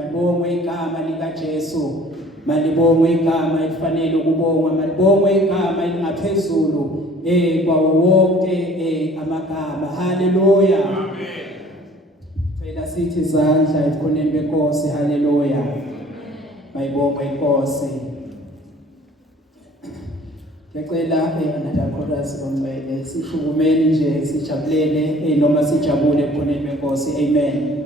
malibongwe igama likaJesu, malibongwe igama elifanele ukubongwa, malibongwe igama elingaphezulu kwawo wonke amagama. Haleluya. Amen. Cela sithi izandla ebukhoneni beNkosi. Haleluya. Mayibongwe iNkosi. Ngicela another chorus sihlukumeni nje sijabulele noma sijabule ebukhoneni beNkosi. Amen.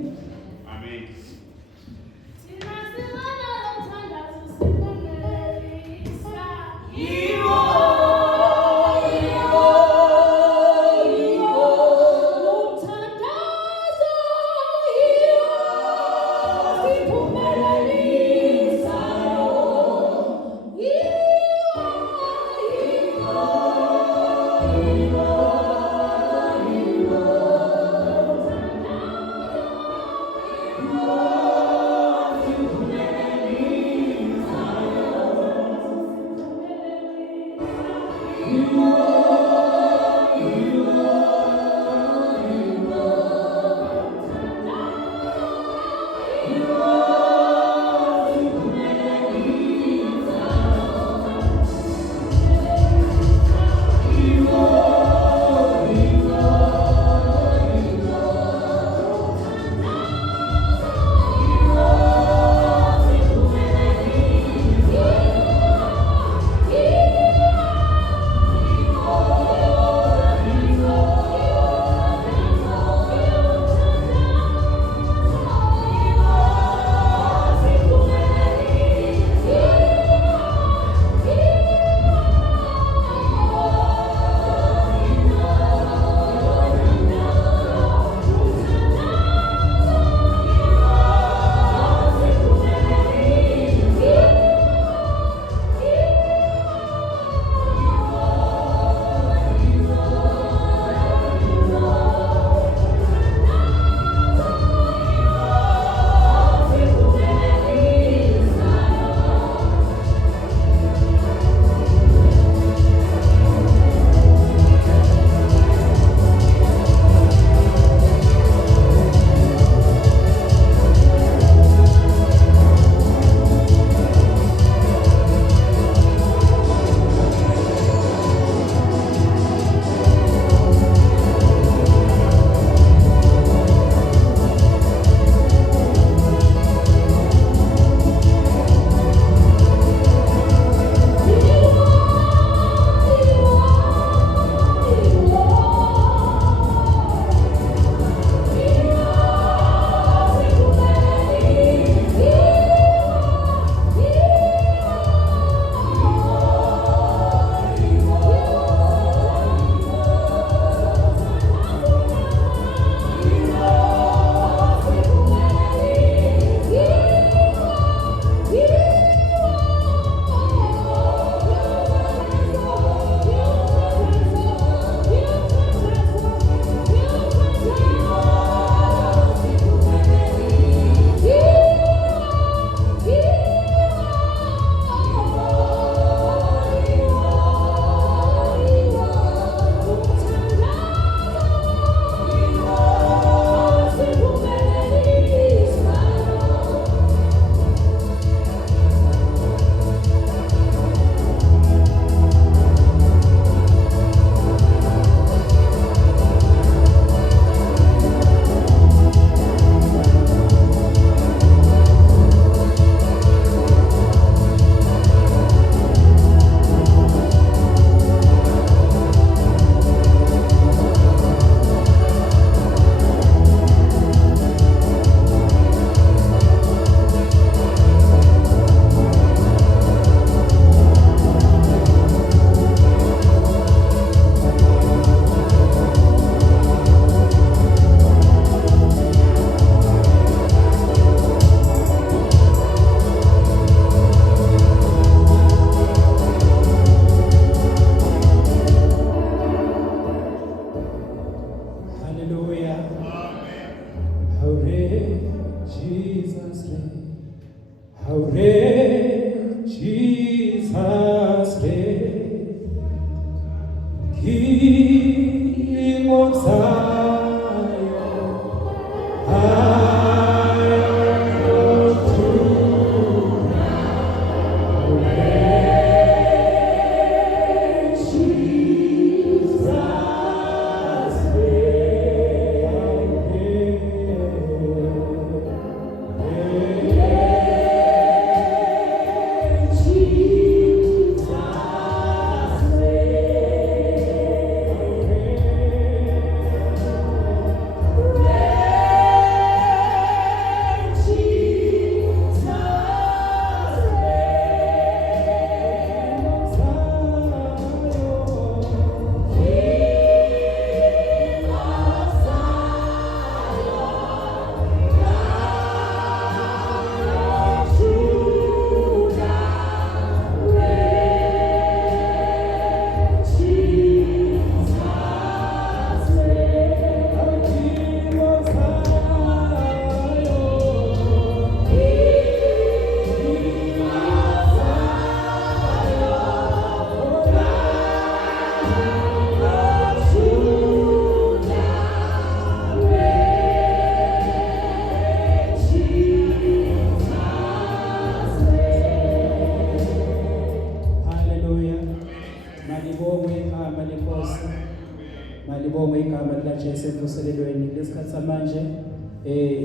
nasemvuselelweni lesikhathi samanje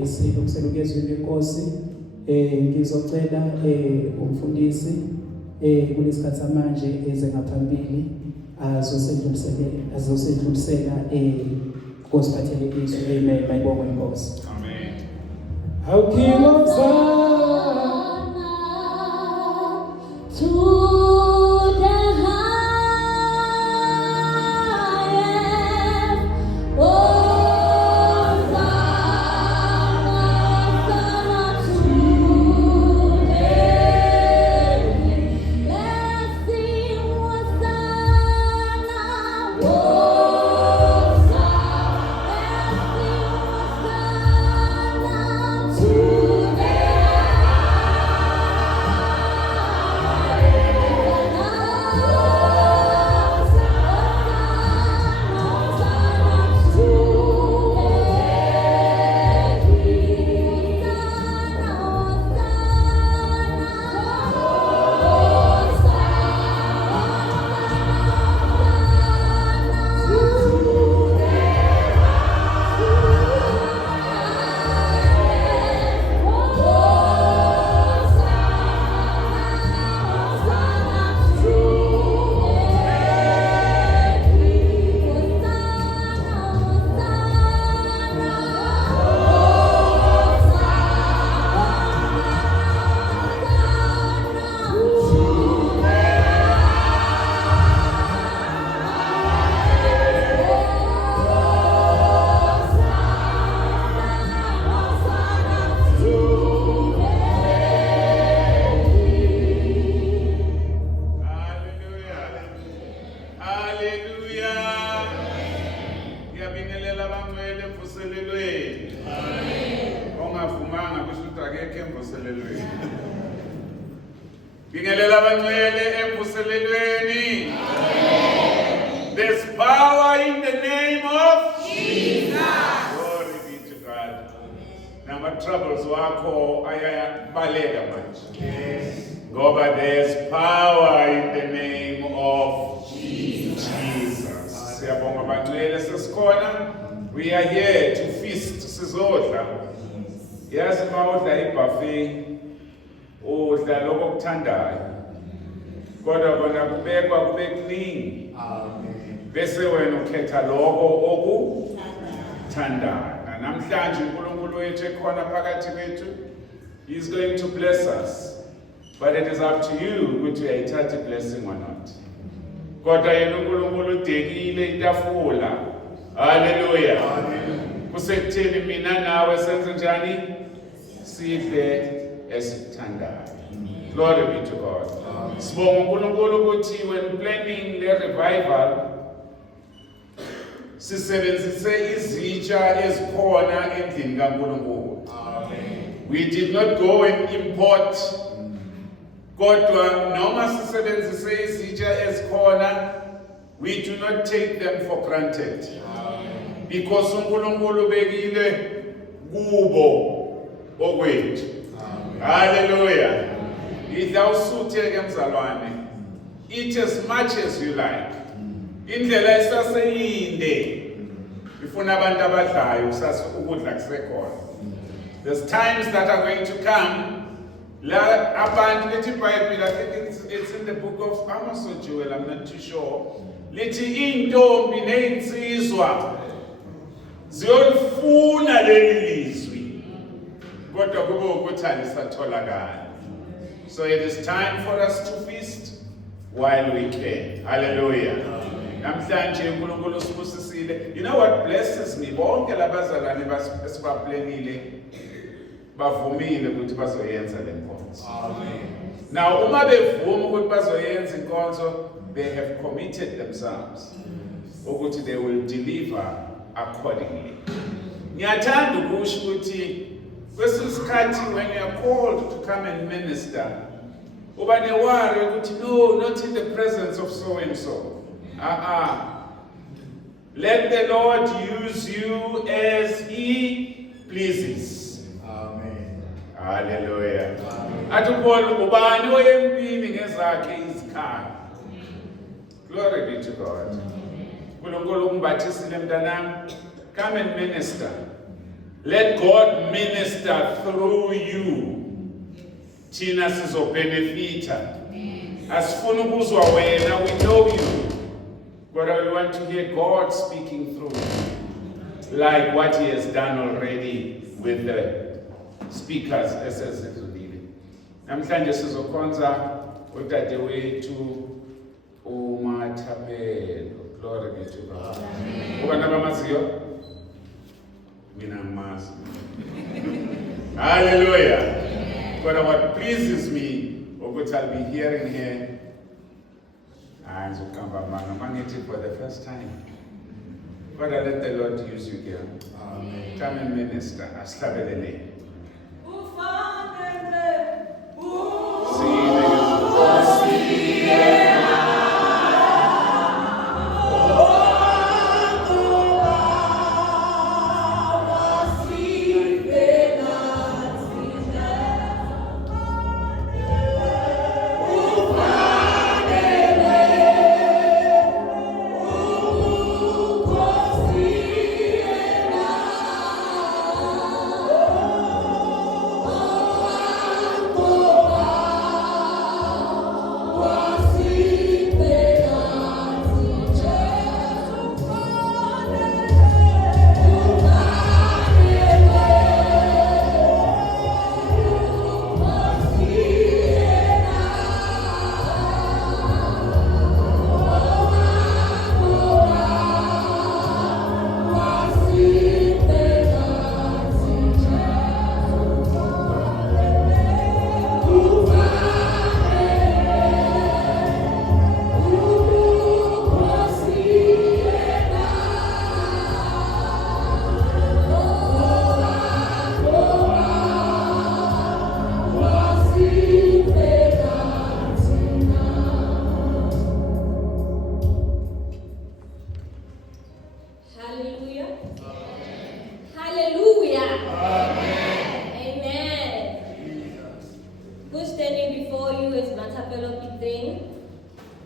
silokuselukezwe lenkosi ngizocela umfundisi kulesikhathi samanje eze ngaphambili azosedlulisela kusiphathele izwi. Amen. Mayibongwe inkosi. Amen. How King of Zion There's power in the name of Jesus. Glory be to God. Nama troubles wakho ayabaleka manje. Ngoba there's power in the name of Jesus. Siyabonga bangcwele sesikhona. We are here to feast sizodla. Yazi mawudla ibuffet udla lokho okuthandayo. Kodwa kona kubekwa kube kuningi. Bese wena ukhetha lokho okuthandayo. Namhlanje uNkulunkulu wethu ekhona phakathi kwethu, He's going to bless us. But it is up to you ukuthi uyayithatha blessing or not. Kodwa yena uNkulunkulu udekile itafula. Hallelujah. Kusekutheni mina nawe senze njani? Sidle esithandayo. Glory be to God. Sibonga uNkulunkulu ukuthi when planning the revival sisebenzise izitsha ezikhona endlini kaNkulunkulu. We did not go and import. Kodwa noma sisebenzise izitsha ezikhona, we do not take them for granted. Because uNkulunkulu bekile kubo okwethu. Hallelujah. Idla usuthe ke mzalwane. Eat as much as you like. Indlela isaseyinde. Ifuna abantu abadlayo kusasa ukudla kusekhona. There's times that are going to come. La abantu lethi Bible, I think it's in the book of Amos or Joel, I'm not too sure. Lithi intombi nezinsizwa ziyolifuna leli lizwi. Kodwa kube ukuthi alisatholakala. So it is time for us to feast while we can. Hallelujah. Namhlanje uNkulunkulu usibusisile. You know what blesses me? Bonke labazalwane basibaplenile bavumile ukuthi bazoyenza le nkonzo. Amen. Now uma bevuma ukuthi bazoyenza inkonzo, they have committed themselves ukuthi they will deliver accordingly. Ngiyathanda ukusho ukuthi kwesikhathi when you are called to come and minister, uba ne-worry ukuthi no, not in the presence of so and so. Let the Lord use you as He pleases. Amen. Hallelujah. Athi Paul ubani oyempini ngezakhe izikhali. Glory be to God. uNkulunkulu umbathisile mntanami. Come and minister. Let God minister through you. Thina sizobenefita. Asifuna ukuzwa wena, we know you. But I want to hear God speaking through you. Like what he has done already with the speakers esezidlulile. Namhlanje sizokhonza udadewethu uMathapelo. Glory be to God. Ubani abamaziyo? Mina ngimazi. Hallelujah. But what pleases me, ukuthi I'll be hearing here, for the first time. Father, let the Lord use you here. Amen. Come and minister. Asihlabelele.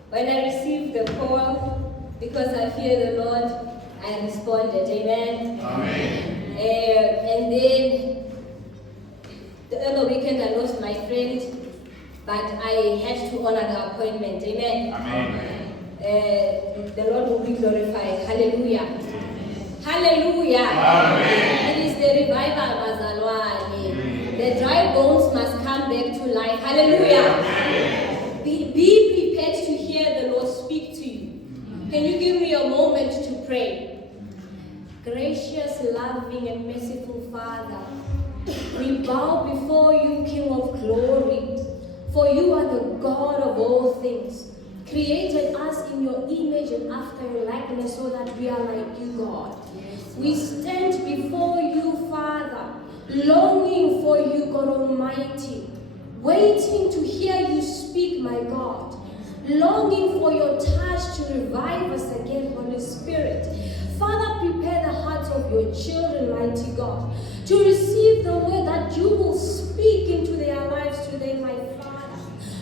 When I received the call, because I fear the Lord, I responded. Amen. Amen. And then the other weekend I lost my friend, but I had to honor the appointment. Amen. Amen. The Lord will be glorified. Hallelujah. Hallelujah. Amen. It is the revival, Mazalwane. The dry bones must come back to life. Hallelujah. Amen. Be prepared to hear the Lord speak to you. Can you give me a moment to pray? Gracious, loving, and merciful Father, we bow before you, King of glory, for you are the God of all things. Created us in your image and after your likeness so that we are like you, God. We stand before you, Father, longing for you, God Almighty, waiting to hear you speak, my God, longing for your touch to revive us again, Holy Spirit. Father, prepare the hearts of your children, mighty God, to receive the word that you will speak into their lives today, my Father.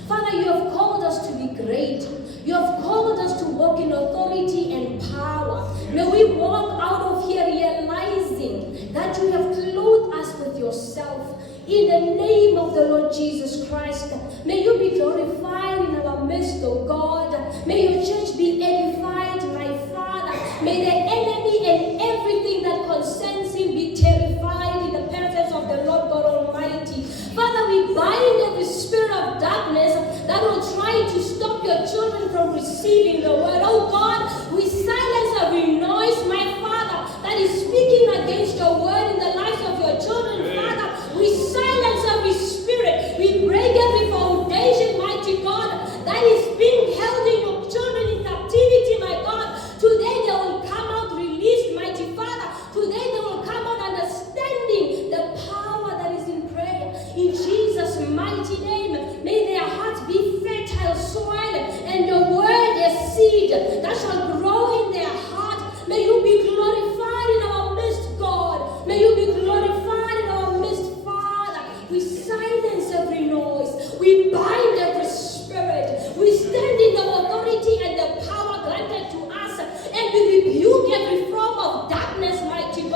Father, you have called us to be great. You have called us to walk in authority and power. May we walk out of here realizing that you have clothed us with yourself. In the name of the Lord Jesus Christ, may you be glorified in our midst, O God. May your church be edified, my Father. May the enemy and everything that concerns him be terrified in the presence of the Lord God Almighty. Father, we bind every spirit of darkness that will try to stop your children from receiving the word. Oh God, we silence every noise, my Father, that is speaking against your word in the lives of your children, Father. We silence every spirit. We break every foundation, mighty God, that is being held in your children in captivity, my God. Today they will come out released, mighty Father. Today they will come out understanding the power that is in prayer. In Jesus' mighty name, may their hearts be fertile soil and your word a seed that shall grow in their heart. May you be glorified in our midst, God. May you be glorified in our midst, Father. We silence every noise. We bind every spirit. We stand in the authority and the power granted to us, and we rebuke every form of darkness, mighty God.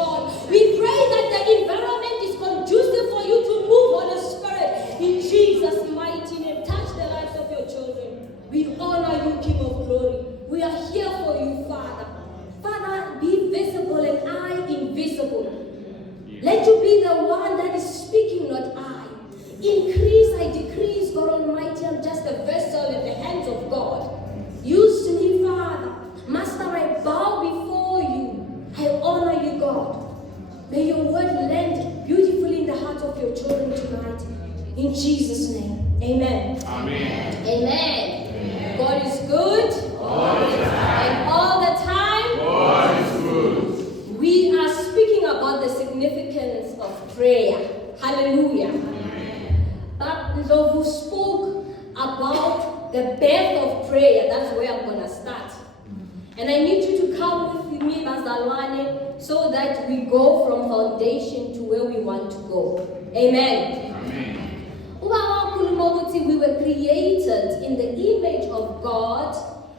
I decrease, God Almighty, I'm just a vessel in the hands of God. Use me, Father. Master, I bow before you. I honor you, God. May your word land beautifully in the hearts of your children tonight. In Jesus' name. Amen. Amen. Amen. God is good. All the time. And all the time. God is good. We are speaking about the significance of prayer. Hallelujah. But Ndlovu spoke about the birth of prayer. That's where I'm going to start. And I need you to come with me, Bazalwane, so that we go from foundation to where we want to go. Amen. We were created in the image of God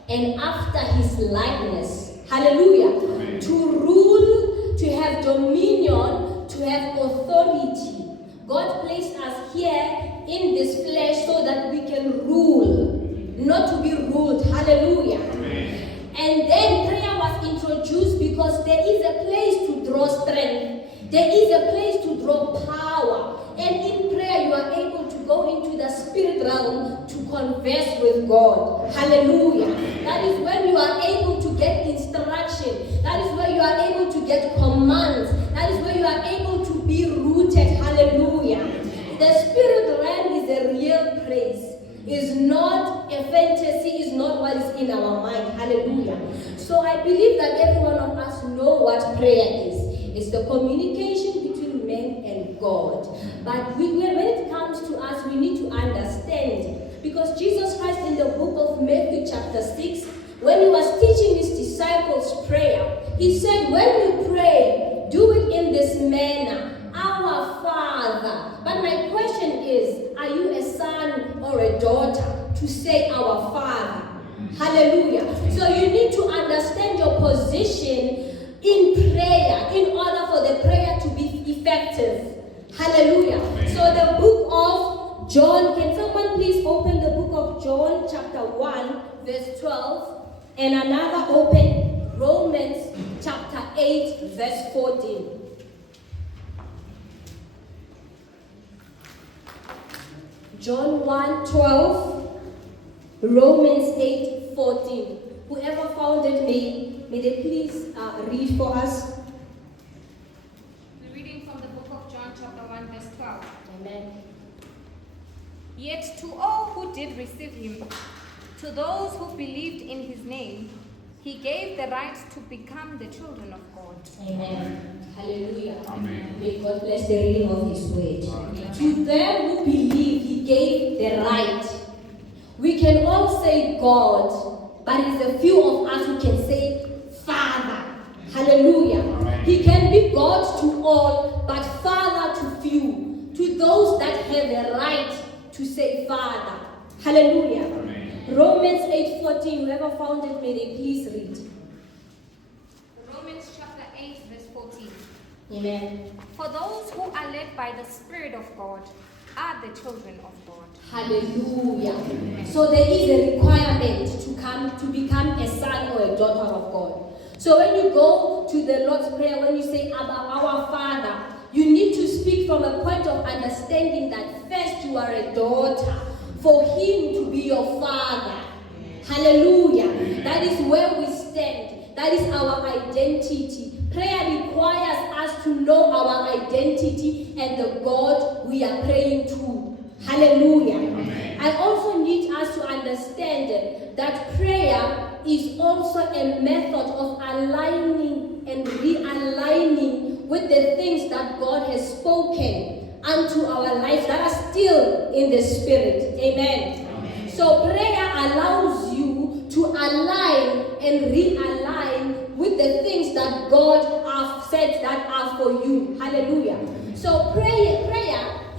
and after his likeness. Hallelujah. Amen. To rule, to have dominion, to have authority. God placed us here in this flesh so that we can rule, not to be ruled. Hallelujah. Amen. And then prayer was introduced because there is a place to draw strength. There is a place to draw power. And in prayer you are able to go into the spirit realm to converse with God. Hallelujah. That is when you are able to get instruction. That is where you are able to get commands. That is where you are able to be rooted. Hallelujah. The spirit realm is a real place. Is not a fantasy, is not what is in our mind. Hallelujah. So I believe that every one of us know what prayer is. It's the communication between man and God. But when it comes to us, we need to understand. Because Jesus Christ in the book of Matthew chapter 6, when he was teaching his disciples prayer, he said, when you pray, do it in this manner. Our Father. But my question is, are you a son or a daughter to say our Father? Hallelujah. So you need to understand your position in prayer in order for the prayer to be effective. Hallelujah. So the book of John, can someone please open the book of John chapter 1 verse 12 and another open Romans chapter 8 verse 14. John 1:12, Romans 8:14. Whoever found it, may they please read for us. We're reading from the book of John chapter 1 verse 12. Amen. Yet to all who did receive him, to those who believed in his name, he gave the right to become the children of God. Amen. Hallelujah. Amen. May God bless the reading of his word. To them who believe, he gave the right. We can all say God, but it's a few of us who can say Father. Hallelujah. Amen. He can be God to all, but Father to few. To those that have the right to say Father. Hallelujah. Amen. Romans 8:14. Whoever found it, may they please read. Romans chapter 8 verse 14. Amen. For those who are led by the Spirit of God are the children of God. Hallelujah. So there is a requirement to become a son or a daughter of God. So when you go to the Lord's Prayer, when you say our Father, you need to speak from a point of understanding that first you are a daughter for him to be your father. Hallelujah. That is where we stand. That is our identity. Prayer requires us to know our identity and the God we are praying to. Hallelujah. Amen. I also need us to understand that prayer is also a method of aligning and realigning with the things that God has spoken unto our lives that are still in the Spirit. Amen. Amen. So prayer allows you to align and realign with the things that God has said that are for you. Hallelujah. So prayer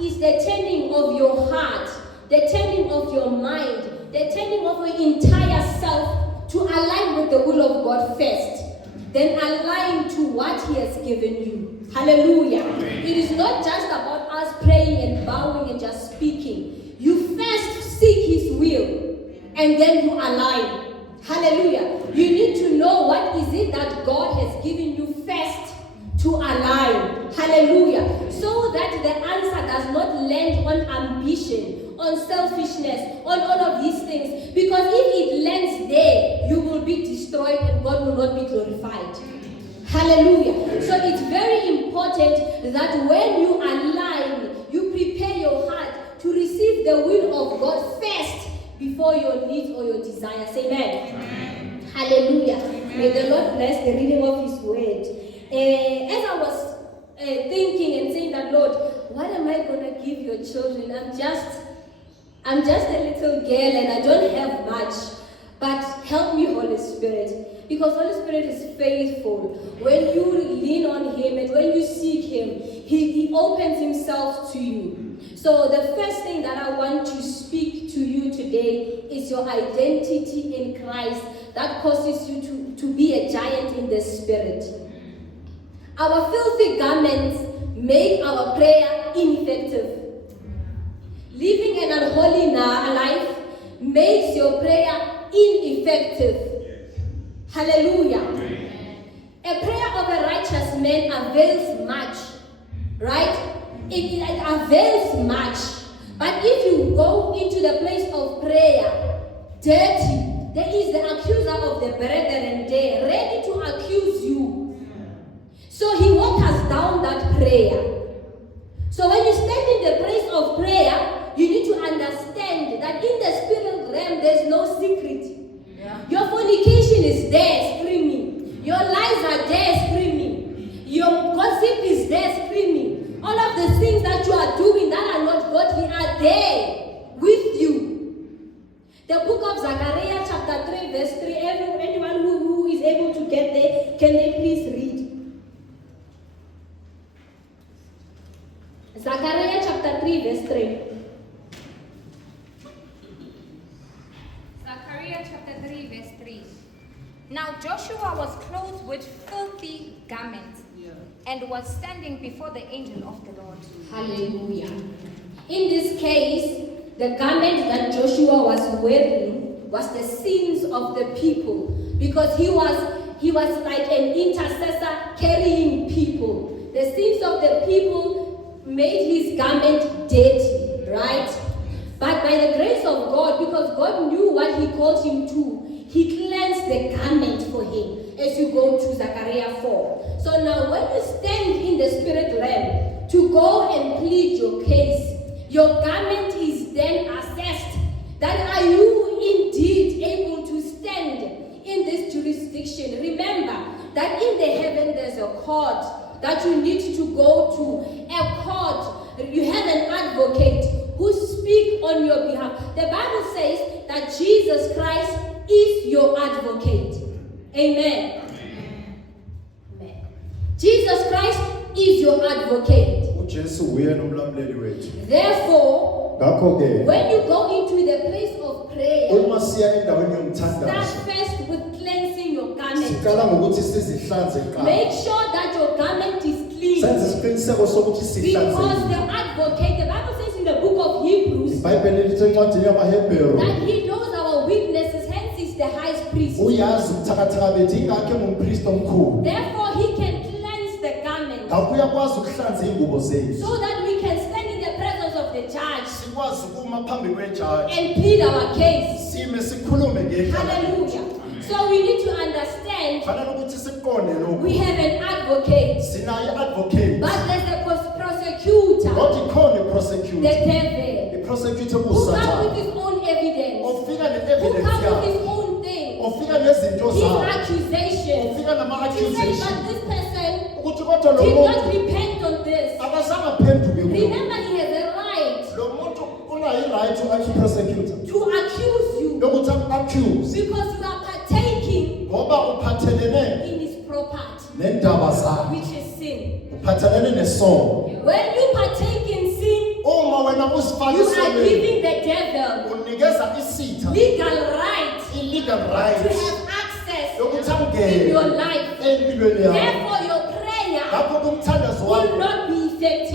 is the turning of your heart, the turning of your mind, the turning of your entire self to align with the will of God first, then align to what he has given you. Hallelujah. Amen. It is not just about us praying and bowing and just speaking. You first seek his will and then you align. Hallelujah. You need to know what is it that God has given you first to align. Hallelujah. So that the answer does not land on ambition, on selfishness, on all of these things. Because if it lands there, you will be destroyed and God will not be glorified. Hallelujah. So it's very important that when you align, you prepare your heart to receive the will of God first before your needs or your desires. Amen. Hallelujah. May the Lord bless the reading of His word. As I was thinking and saying that, Lord, what am I going to give your children? I'm just a little girl and I don't have much. But help me, Holy Spirit, because Holy Spirit is faithful. When you lean on Him and when you seek Him, He opens Himself to you. So the first thing that I want to speak to you today is your identity in Christ that causes you to be a giant in the Spirit. Our filthy garments make our prayer ineffective. Living an unholy life makes your prayer ineffective. Hallelujah. A prayer of a righteous man avails much. Right? It avails much. But if you go into the place of prayer dirty, there is the accuser of the brethren there, ready to accuse you. So he waters down that prayer. So when you stand in the place of prayer, you need to understand that in the spiritual realm, there's no secret. Yeah. Your fornication is there screaming. Your lies are there screaming. Your gossip is there screaming. All of the things that you are doing that are not godly are there with you. The book of Zechariah chapter 3 verse 3, anyone who is able to get there, can they please read? Zechariah chapter 3 verse 3. Zechariah chapter 3 verse 3. Now Joshua was clothed with filthy garments and was standing before the angel of the Lord. Hallelujah. In this case, the garment that Joshua was wearing was the sins of the people, because he was like an intercessor carrying people. The sins of the people made his garment dirty, right? But by the grace of God, because God knew what He called him to, He cleansed the garment for him. As you go to Zechariah 4. So now when you stand in the spirit realm to go and plead your case, your garment is then assessed. That are you indeed able to stand in this jurisdiction? Remember that in the heaven there's a court that you need to go to. A court. You have an advocate who speaks on your behalf. The Bible says that Jesus Christ is your advocate. Amen. Amen. Jesus Christ is your advocate. Therefore, when you go into the place of prayer, start first with cleansing your garment. Make sure that your garment is clean. Because the advocate, the Bible says in the book of Hebrews, that He knows our weaknesses, hence He's the highest priest. Therefore, He can cleanse the garment so that we can stand in the presence of the judge and plead our case. Hallelujah. So we need to understand we have an advocate, but there's a prosecutor, the devil, who comes with his own evidence, who comes with his own thing, his accusation. He says, but this person did not repent on this. Remember, he has a right to accuse you, because you are partaking in his property, which is sin. When you partake in sin, you are giving the devil legal right to have access in your life. Therefore, your prayer will not be effective.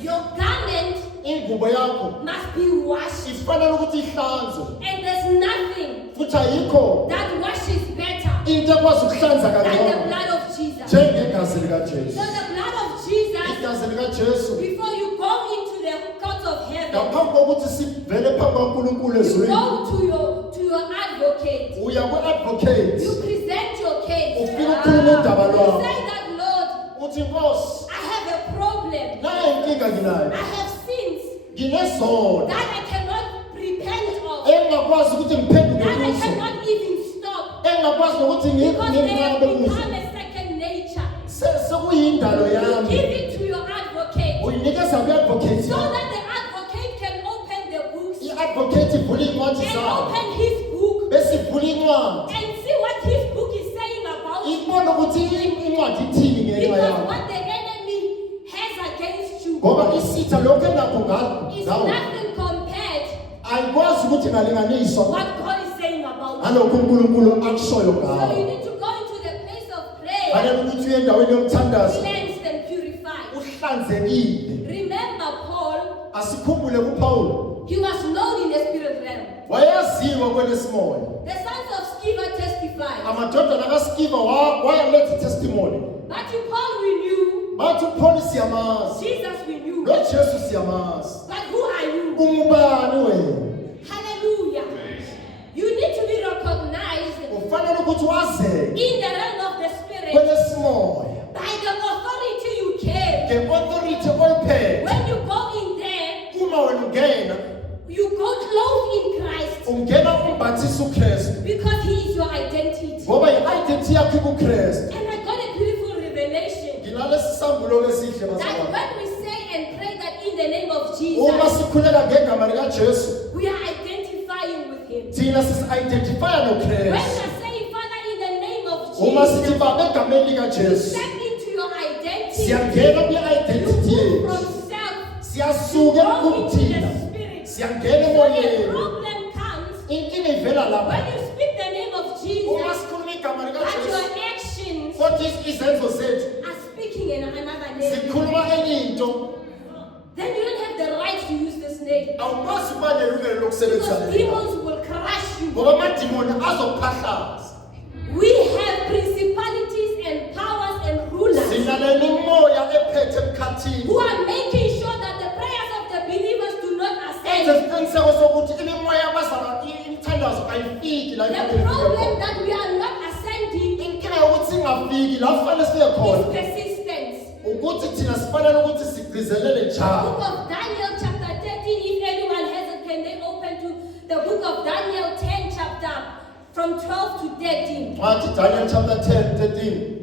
Your garment must be washed. And there's nothing that washes better than the blood of Jesus. So the blood of Jesus, before you go into the ngaphambi kokuthi sivele phambi kaNkulunkulu You ezweni go to your advocate. uya ku-advocate You present your case. ufika ukhuluma udaba You lwakho say that, Lord, uthi Nkosi I have a problem. nayo inkinga nginayo I have sins nginezono that I cannot repent of. engakwazi ukuthi ngiphenduke That I kuzo cannot even stop. engakwazi nokuthi Because they have nginqabe kuzo become a second nature. sekuyindalo You yami give it to your advocate uyinikeza kwi-advocate so yami that the advocate can open the books i-advocate ivula iy'ncwadi and zayo open his book bese ivula incwadi and see what his book is saying about you. ibone ukuthi incwadi ithini ngenxa Because yami what the enemy has against you ngoba isitha lokhu enakho is ngawo nothing compared ayikwazi ukuthi ingalinganiswa to what God is saying about you. nalokhu unkulunkulu akushoyo So ngawo you need to go into the place of prayer, fanele ukuthi uye endaweni yomthandazo cleansed and purified. uhlanzekile Remember Paul, asikhumbule kuPawulo he was known in the spirit realm. wayaziwa kwelesimoya The sons of Sceva testified. amadodana kaSkiva wayaletha testimony Matthew Paul we knew, bathi uPaul siyamazi Jesus we knew. noJesu siyamazi But who are you? ungubani wena Hallelujah. You need to be recognized ufanele ukuthi wazeke in the realm of the spirit kwelesimoya by the authority you carry. nge-authority oyiphethe When you go in there, uma wena ungena you go clothed in Christ ungena umbathisa uKristu because he is your identity. ngoba i-identity yakho ikuKristu And I got a beautiful revelation nginalesi sambulo esihle that bazalwane when we say and pray that in the name of uma Jesus, sikhuleka ngegama likaJesu we are identifying with him. thina sisi-identifya When we noKristu are saying, Father, in the name of uma sithi Jesus, baba egameni you likaJesu step into your identity. siyangena You kwi-identity move yethu from self siyasuka go into kubuthina the spirit. siyangena So the emoyeni problem comes inkinga ivela when lapha you speak the name of uma Jesus, sikhuluma igama that likaJesu your actions kodwa izenzo zethu are speaking in another name. zikhuluma enye into Then you don't have the right to use this name. awukwazi ukuba nelungelo lokusebenzisa Because leli gama. demons will crush you. ngoba amadimoni azokuphahlaza We have principalities and powers and rulers sinalena imoya ephethe emkhathini who are making sure that the prayers of the believers do not enze ascend. isiqiniseko sokuthi imimoya yabazala imithandazo ayifiki la The ifanele ifike problem khona. that we are not ascending inkinga yokuthi singafiki la kufanele siye is khona persistence. ukuthi thina sifanele ukuthi sigcizelele Book njalo of Daniel chapter 13, if anyone has it, can they open to the book of Daniel 10 chapter from 12 to 13. wathi Daniel chapter 10 13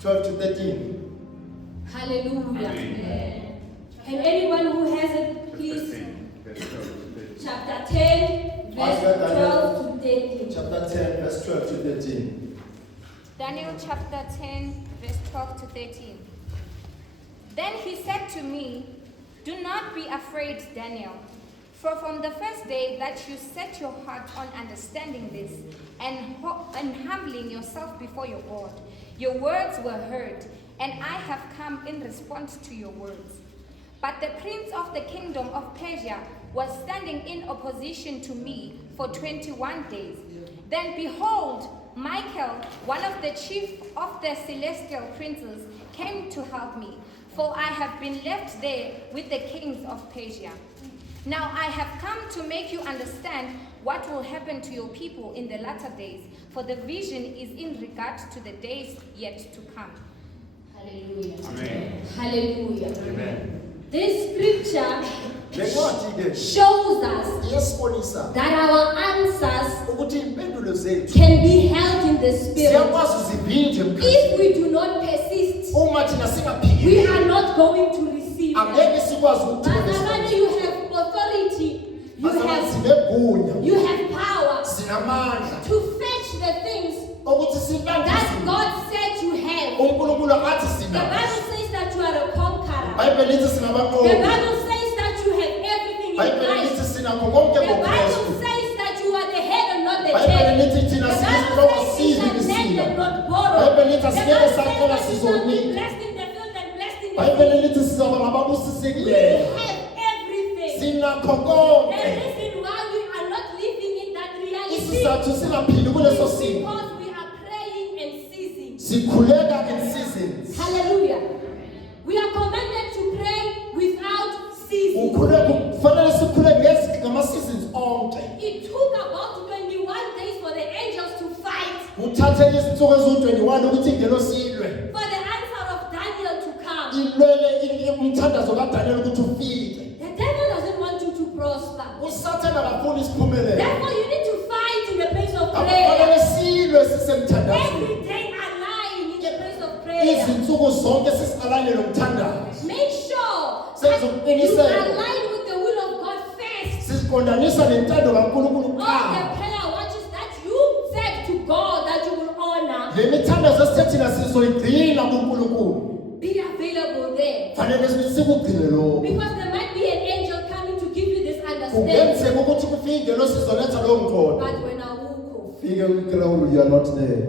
12 to 13 Hallelujah. And anyone who has it, please, chapter 10, verse 12 to 13. chapter 10 verse 12 to 13 Daniel chapter 10, verse 12 to 13. Then he said to me, "Do not be afraid, Daniel, for from the first day that you set your heart on understanding this and humbling yourself before your God, your words were heard, and I have come in response to your words. But the prince of the kingdom of Persia was standing in opposition to me for 21 days. Then behold, Michael, one of the chief of the celestial princes, came to help me, for I have been left there with the kings of Persia. Now I have come to make you understand what will happen to your people in the latter days, for the vision is in regard to the days yet to come." Hallelujah. Amen. Hallelujah. amen This scripture le ncwadi ke shows us iyasibonisa that our answers ukuthi impendulo zethu can be held in the spirit. siyakwazi uzivinje emkhathini If we do not persist, uma thina we singaphiki are not going to receive them. angeke sikwazi ukuthola Bazalwane, you have authority, bazalwane sinegunya you have power sinamandla to fetch the things ukuthi that silandise God said you have. uNkulunkulu athi The sinazo Bible says that you are a conqueror. iBhayibheli lithi The singabanqobi Bible says that you have everything in iBhayibheli lithi Christ. sinakho konke The Bible ngoKristu says that you are the head and not the iBhayibheli tail. lithi The thina Bible siyisihloko says you shall lend siyilisila and not borrow. iBhayibheli lithi The asingeke Bible says sacela that you shall be sizonika blessed in the field and blessed in the iBhayibheli city. lithi sizaba We ngababusisekileyo have everything. sinakho The konke reason why we are not living in that reality isizathu singaphili kuleso is simo because we are praying and ceasing. sikhuleka in seasons Hallelujah. We are commanded to pray without ceasing. kufanele sikhule ngama-seasons onke. It took about 21 days for the angels to fight, Uthathe izinsuku eziwu-21 ukuthi ingelosi ilwe. for the answer of Daniel to come. Ilwele umthandazo kaDaniel ukuthi ufike. The devil doesn't want you to prosper. USathane akafuni isiphumelele. Therefore, you need to fight in the place of prayer. Akufanele silwe sisemthandazweni. Every day align in the place of prayer. Izinsuku zonke sisialane nomthandazo. Make sure Senza that you uqiniseko. align with the will of God first. Siziqondanisa nentando kaNkulunkulu All the kuqala. prayer watches that you said to God that you will honor, Le mithandazo esithe thina sizoyigcina kuNkulunkulu. be available there. Fanele sikugcine lokho. Because there might be an angel coming to give you this understanding. Kungenzeka ukuthi kufike ingelosi izoletha lowo mqondo. But when awukho, Fike uyikrowulu, you are not there.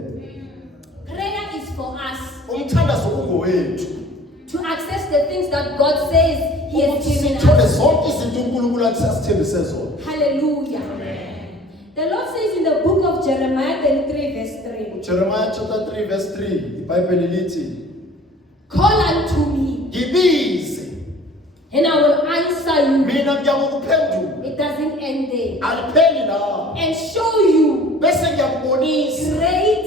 prayer is for us Umthandazo ungowethu. to access the things that God says He has Ukuthi given sithole us. zonke izinto uNkulunkulu athi asithembise zona. Hallelujah. The Lord says in the book of Jeremiah 33 verse 3, Jeremiah chapter 3 verse 3, iBhayibheli lithi, call unto me "Ngibize, and I will answer you. mina ngiyakuphendula." It doesn't end there. Alipheli la. And show you Bese ngiyakubonisa great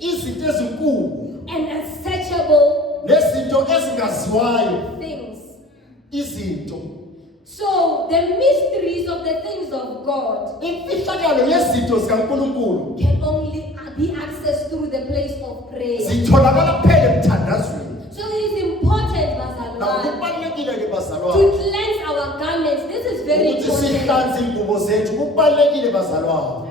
izinto ezinkulu and unsearchable nezinto ezingaziwayo, things. izinto. So the mysteries of the things of God Imfihlakalo yezinto zikaNkulunkulu can only be accessed through the place of prayer. zitholakala kuphela emthandazweni. So it is important, Na Bazalwane, kubalulekile ke to bazalwane cleanse our garments. This is very ukuthi important. sihlanze ingubo zethu. Kubalulekile bazalwane.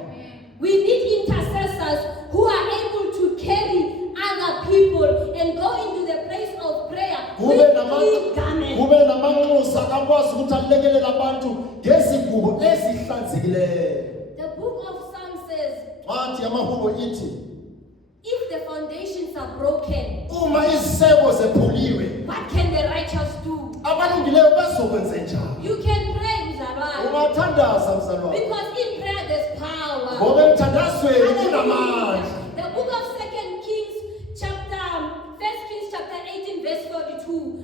We need intercessors who are able to carry other people and go into the place of prayer Kube with clean garments. namanxusa akwazi ukuthi alekelele abantu ngezingubo ezihlanzekileyo. The book of Psalms says, Wathi amahubo ithi, if the foundations are broken, uma iziseko zephuliwe, what can the righteous do? abalungileyo bazokwenza njani? You can pray, Mzalwane, Ungathandaza mzalwane. because in prayer there's power. Ngoba emthandazweni Hallelujah. kunamandla. The book of 1 Kings chapter 18 verse 42,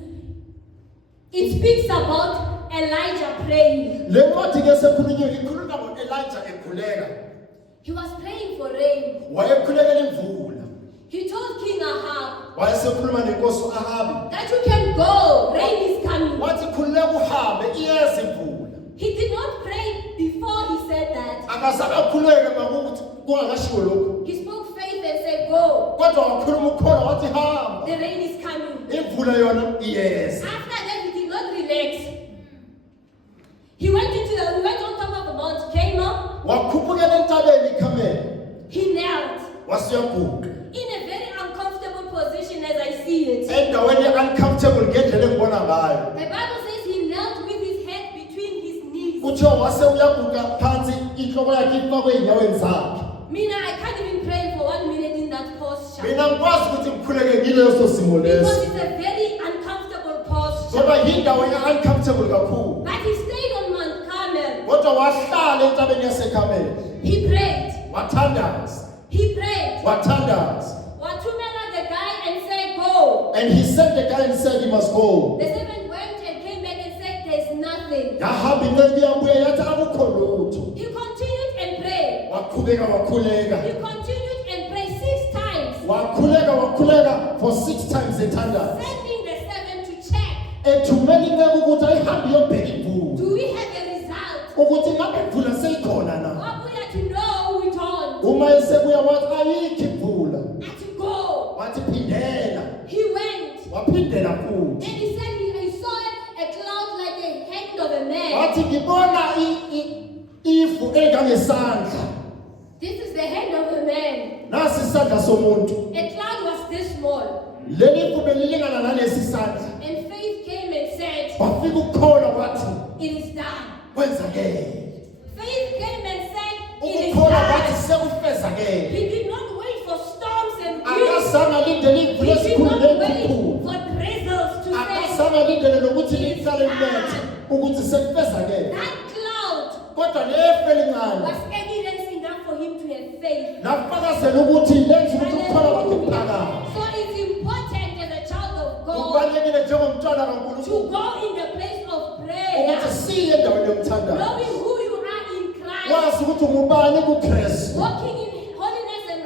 it speaks about Elijah praying. Le ncwadi ke sekhulunywe ikhuluma ngo-Elijah ekhuleka. He was praying for rain. Wayekhulekela imvula. He told King Ahab Wayesekhuluma nenkosi u-Ahabi. that you can go, rain is coming. Wathi khululeka uhambe iyeza imvula. He did not pray before he said that. Akazange akhuleke ngakuthi kungakashiwo lokhu. He spoke faith and said, go, Kodwa wakhuluma ukukholwa wathi hamba. the rain is coming. Imvula yona iyeza. After that, he did not relax. He went on top of the Mount Carmel. Wakhuphukela entabeni iKhameli. He knelt Wasiyaguqa. in a very uncomfortable position as I see it. Endaweni uncomfortable ngendlela engibona ngayo. The Bible says he knelt with his head between his knees. Kuthiwa wase uyaguqa phansi inhloko yakhe ifakwe ey'nyaweni zakhe. Mina, I can't even pray for 1 minute in that posture. Mina ngikwazi ukuthi ngikhuleke kileso simo Because leso. it's a very uncomfortable posture. Ngoba yindawo uncomfortable kakhulu. But he stayed on Mount Carmel. Kodwa wahlala entabeni yaseKhameli. He prayed. Wathandaza. He prayed. Wathandaza. Watumela the guy and said, go. And he sent the guy and said he must go. The servant went and came back and said, there's nothing. Yahamba inceku yabuya yathi akukho lutho. He continued and prayed. Waqhubeka wakhuleka. He continued and prayed 6 times, Wakhuleka for 6 times ethandaza. sending the servant to check. Ethumela inceku ukuthi ayihambe iyobheka imvula. Do we have a result? Ukuthi ngabe imvula seyikhona na? Wabuya to know we don't. Uma esebuya wathi ayikho imvula. And to go. Wathi phindela. He went. Waphindela And futhi. he said he saw a cloud like a hand of a man. Wathi ngibona ifu engangesandla. This is the hand of a man. Nasi isandla somuntu. A cloud was this small. Leli ifu belilingana nalesi sandla. And faith came and said, Wafika ukukholwa wathi it is done. kwenzakele. Faith came and said, it is Ukukholwa wathi done. sekufezakele. He did not wait for storms and winds. Akazange alindele imvula He did esikhulu not wait ney'khukhula. for drizzles to say, Akazange alindele nokuthi lihlale lilethe ukuthi sekufezakele. that cloud Kodwa lefu elincane was evidence enough for him to have faith. lafakazela ukuthi lenze ukuthi ukukholwa kwakhe kuphakame. So it's important as a child of God Kubalulekile njengomntwana to kaNkulunkulu go in the place of prayer ukuthi wazi ukuthi ungubani kuKristu. walking in holiness and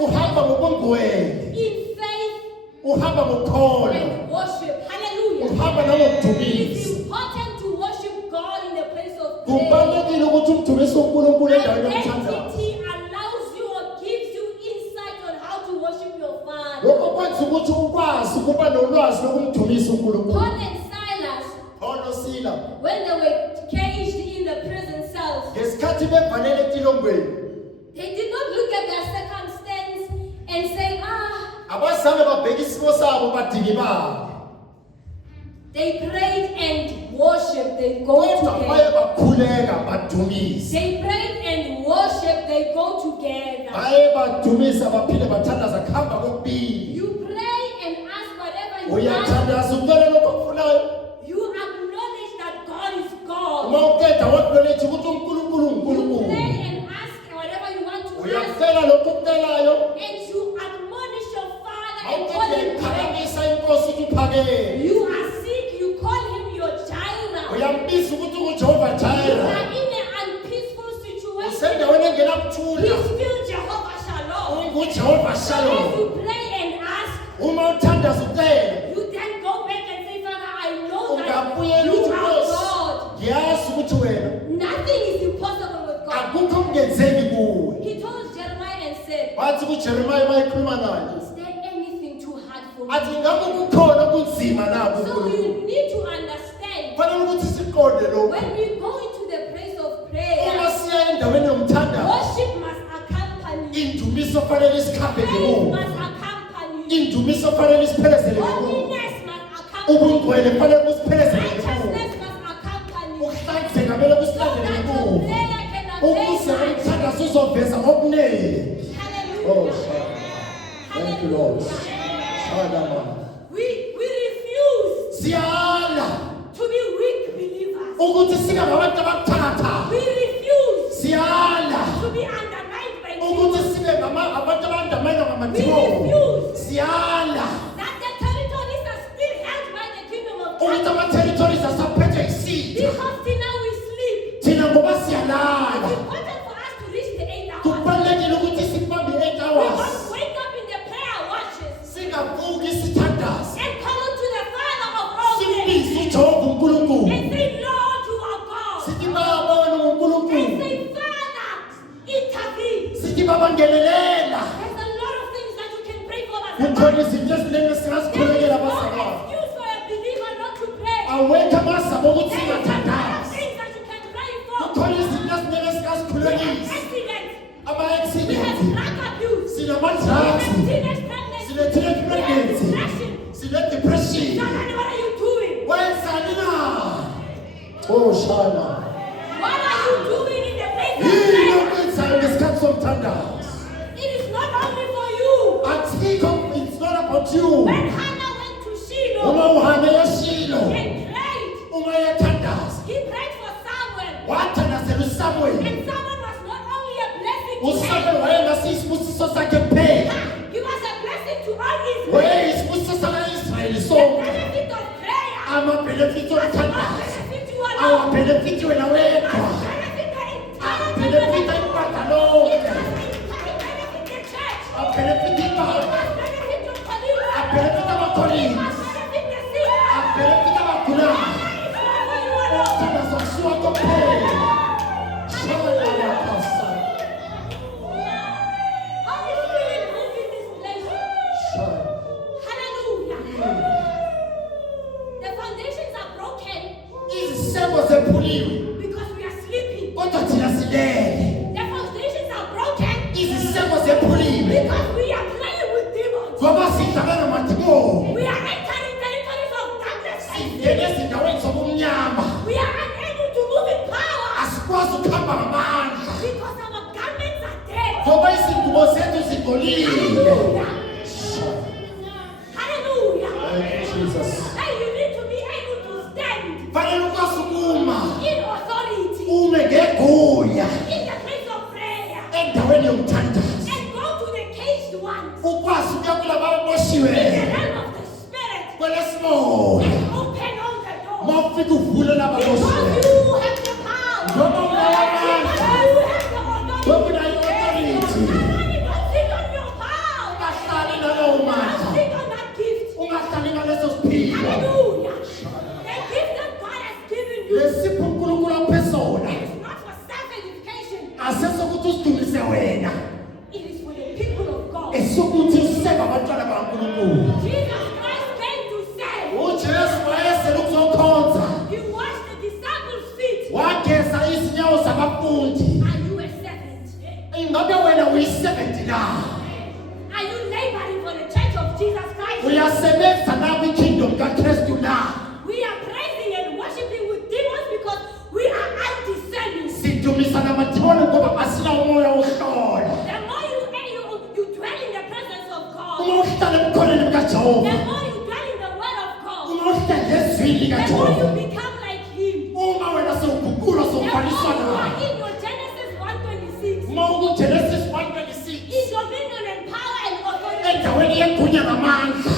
Uhamba righteousness, ngobungcwele. in faith Uhamba ngokholo. and worship. Hallelujah. Uhamba It's nangokudumisa. important to worship God in the place of prayer. Kubalulekile ukuthi umdumise uNkulunkulu endaweni yomthandazo. Identity allows you or gives you insight on how to worship your Father. Lokho kwenza ukuthi ukwazi ukuba nolwazi lokumdumisa uNkulunkulu. Paul and Silas, Paul noSila when they were caged in the prison cells, ngesikhathi bevalele etilongweni they did not look at their circumstance and say, abazange babheka isimo sabo badingi babo. they prayed and worshiped, they go Kodwa baye together. bakhuleka badumise. They prayed and worshiped, they go together. Baye badumisa baphinde bathandaza kuhamba kokubili. You pray and ask whatever you want. Uyathandaza ucela lokho okufunayo. You acknowledge that God is God. Uma uqeda wakuloletha ukuthi uNkulunkulu You uNkulunkulu. pray and ask whatever you want to ask. Uyacela lokho okucelayo. And you admonish your Father and call Awuqeda him great. iphakamisa inkosi ukuthi iphakeme. You are sick, you call him your Jireh. Uyambisa ukuthi uJehova You Jireh. are in an unpeaceful situation. Usendaweni He engenakuthula. is still Jehovah Shalom. UNguJehova So Shalom. as you pray and ask, Uma uthandaza ucela. you then go back and say, Father, I know that Ungabuyela you uthi are Nkosi, God. ngiyazi ukuthi wena Nothing is impossible with God. akukho okungenzeki kuwe. He told Jeremiah and said, Wathi kuJeremiya uma ekhuluma naye, is there anything too hard for me? athi ngabe kukhona okunzima na So kuNkulunkulu. you need to understand, Kufanele ukuthi siqonde lokho. when we go into the place of Uma prayer, siya endaweni yomthandazo, worship must accompany you. indumiso fanele isikhambe Praise ngemuva. must accompany you. Indumiso fanele isiphelezele ngemuva. Holiness must accompany you. Ubungcwele fanele busiphelezele ngemuva. Righteousness must accompany you. Ukuhlanzeka kumele So kusilandele that your ngemuva. prayer can Ukuze avail much. umthandazo uzoveza okuningi. Oh, Hallelujah. thank you, Lord. Hallelujah. We refuse Siyala to be weak believers. ukuthi singabe abantu ababuthakathaka. We refuse Siyala to be undermined by ukuthi demons. sibe abantu abandamayina We ngamathiwo. refuse Siyala that the territories are still held by the kingdom of ukuthi God. ama-territories asaphethwe yisitha. Because till now we sleep. Thina ngoba It's siyalala. important for us to reach the 8 hours. Kubalulekile ukuthi sibambe i-8 We hours. must wake up in the prayer watches Singavuki sithandaze. and call unto the Father of all Simbize things uJehova uNkulunkulu. and say, Lord, you are God. Sithi Baba wena And unguNkulunkulu. say, Father, intervene. Sithi Baba ngenelela. There's a lot of things that you can pray for us. Kukhona izinto eziningi esingazikhulekela There is no abazalwane. excuse for a believer not to pray. Awekho amazamo ukuthi There is a lot of singathandazi. things that you can pray for. Kukhona izinto eziningi We have esingazikhulekisa. accidents. We have Ama-accident. drug abuse. We Sinama-drugs. have teenage pregnancy. Sine-teenage We have pregnancy. depression. Sine-depression. Somebody, what are you doing? Wenzani na? Oh, Shana. What are you doing in the place of Yini prayer? okwenzayo ngesikhathi somthandazo? It is not only for you. Athikho, it's not about you. When Hannah went to Shiloh Uma uhambe eShilo, and prayed, uma yathandaza, he prayed for Samuel. wathandazela uSamuel. And Samuel was not only a blessing to uSamuel him, wayengasiyisibusiso sakhe kuphela. he was a blessing to all Israel. Wayeyisibusiso saka-Israyeli The sonke. benefit of prayer Ama-benefits was not okuthandaza. benefit you alone. Awabenefiti wena It wedwa. must benefit the entire Abenefita community. ibandla It lonke. must benefit the church. Abenefita It ibandla. must benefit your colleagues. Abenefita It ama-colleagues. must benefit the sick. Abenefita abagulayo. It's not for you alone. Ukuthandaza kusuka kuphela. Shana yakasa. Holy Spirit, move in this place. Shana. Hallelujah. The foundations are broken Iziseko zephuliwe because we are sleeping. kodwa thina silele. The foundations are broken Iziseko zephuliwe because we are playing with demons. ngoba sidlala namadimoni. We are entering territories of darkness and Singene sin. ezindaweni zobumnyama. We are unable to move in power Asikwazi ukuhamba ngamandla because our garments are dead. ngoba izingubo zethu zigolile. Hallelujah. Hallelujah. Thank you, Jesus. Hey, you need to be able to stand Fanele ukwazi ukuma in authority ume ngegunya in the place of prayer endaweni yomthandazo. and go to the caged ones Ukwazi ukuya kulabo in ababoshiwe the realm of the spirit kwelesimoya. and open all the doors. Mawufika uvule laba Because ababoshiwe. you have the power. Ngoba unawo amandla. You have the lesipho uNkulunkulu aphezulu It is not for self-edification. asesokuthi usidumise wena It is for the people of God. esokuthi useke abantwana bakaNkulunkulu Jesus Christ came to save. uJesu wayesele ukuzokhonza He washed the disciples' feet. wageza izinyawo zabafundi Are you a servant? ingabe wena uyi-70 na Are you laboring for the church of Jesus Christ? uyasebenza na kwikingdom kaKristu na We are praising and worshiping with demons because we are undiscerning. sidumisa namadimoni ngoba asina umoya wohlola The more you dwell in the presence of God, uma uhlala ebukhoneni the bukaJehova more you dwell in the word of God, uma uhlala ezwini the more likaJehova you become like Him. uma wena sewuguqulwa The more sewufaniswa you are naye in your Genesis 1:26, uma ukuGenesis 1:26 in dominion and power and authority, endaweni yegunya namandla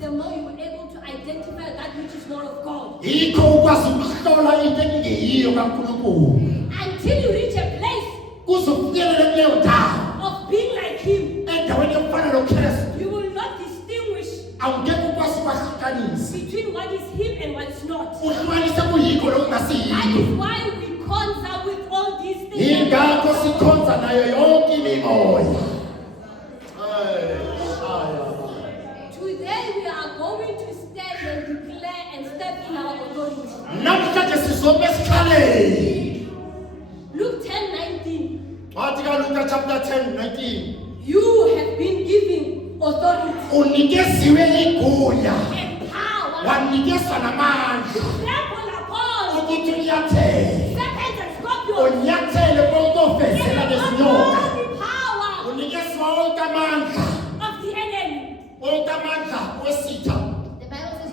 the more you are able to identify that which is not of God. yikho ukwazi ukuhlola into engeyiyo kaNkulunkulu Until you reach a place kuzofikelele kuleyo ndawo of being like Him, endaweni yokufana noKristu you will not distinguish awungeke ukwazi ukwahlukanisa between what is Him and what's not. uhlukanise kuyikho That lokungasiyikho is why we conjure with all these things. yingakho sikhonza nayo yonke imimoya Today we are going to stand and declare and step in our authority. namhlanje sizobe esikhaleni Luke 10:19. wathi kaLuka chapter 10:19 You have been given authority unikeziwe igunya and power wanikezwa namandla to trample upon ukuthi unyathele serpents and scorpions. unyathele konke ofezela And nezinyoka all the power unikezwa wonke amandla of the enemy. wonke amandla wesitha The Bible says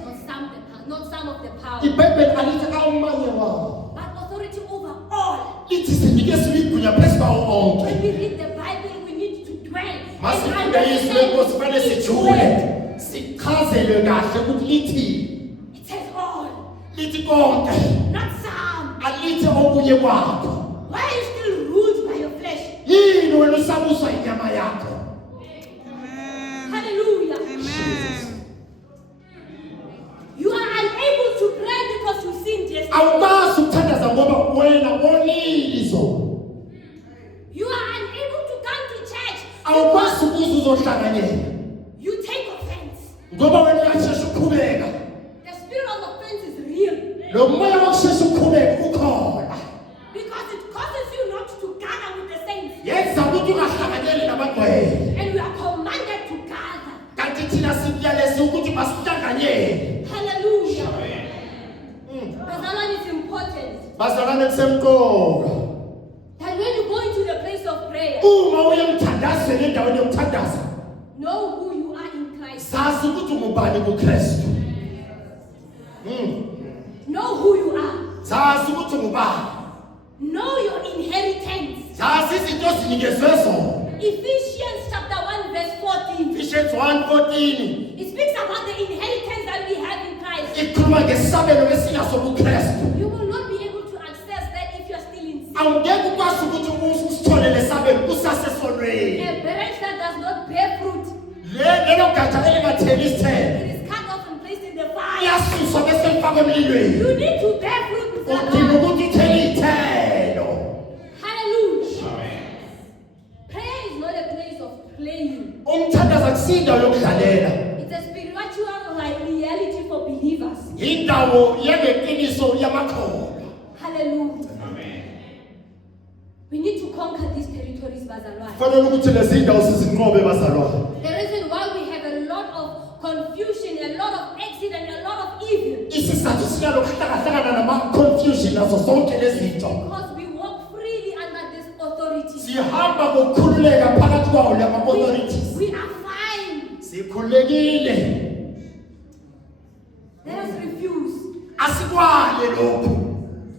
not some of the power, ibhayibheli alithi awumanye wawo but authority over all. lithi sinikeziwe igunya phezu kwawo onke When we read the Bible, we need to dwell and masifunda izwi lenkosi kufanele each sijule word. sichazelwe kahle ukuthi lithi It says all, lithi konke not some. alithi okunye kwakho Why are you still ruled by your flesh? yini wena usabuswa inyama yakho Hallelujah. You are unable to pray because you sinned yesterday. awukwazi ukuthandaza ngoba wena wonile izolo You are unable to come to church awukwazi ukuze uzohlanganyela you take offense. ngoba wena uyashesha uqhubeka The spirit of offense is real lo moya wokushesha uqhubeka ukhona because it causes you not to gather with the saints. yenza ukuthi ungahlanganyeli nabangcwele And we are commanded to gather. kanti thina siyaleza ukuthi masihlanganyele Hallelujah. Bazalwane, it's important bazalwane kusemqoka that when you go into the place of prayer, uma uye emthandazweni endaweni yokuthandaza know who you are in Christ. sazi ukuthi ungubani kuKristu Know who you are. sazi ukuthi ungubani Know your inheritance. sazi izinto zinikezwe zona Ephesians chapter 1 verse 14. Ephesians 1:14 It speaks about the inheritance that we have in Christ. ikhuluma ngesabelo esinaso kuKristu You will not be able to access that if you are still in sin. awungeke ukwazi ukuthi usithole lesabelo usasesonweni A branch that does not bear fruit, lelo gatsha elingatheli isithelo it is cut off and placed in the fire. iyasuswa bese lifakwe emlilweni You need to bear fruit with the udinga Lord. ukuthi uthele iy'thelo Hallelujah. Prayer is not a place of playing. umthandaza kusindawo yokudlalela It's a spiritual reality for believers. indawo yangeqiniso yamakholwa Hallelujah. We need to conquer these territories, Bazalwane. kufanele ukuthi lezi ndawo sizinqobe bazalwane The reason why we have a lot of confusion, a lot of accident, a lot of evil, isizathu sinalokuhlakahlakana nama-confusion nazo zonke lezi zinto because we walk freely under this authority. sihamba ngokukhululeka phakathi kwawo lama-authorities We are fine. sikhululekile Let us refuse. asikwale lokhu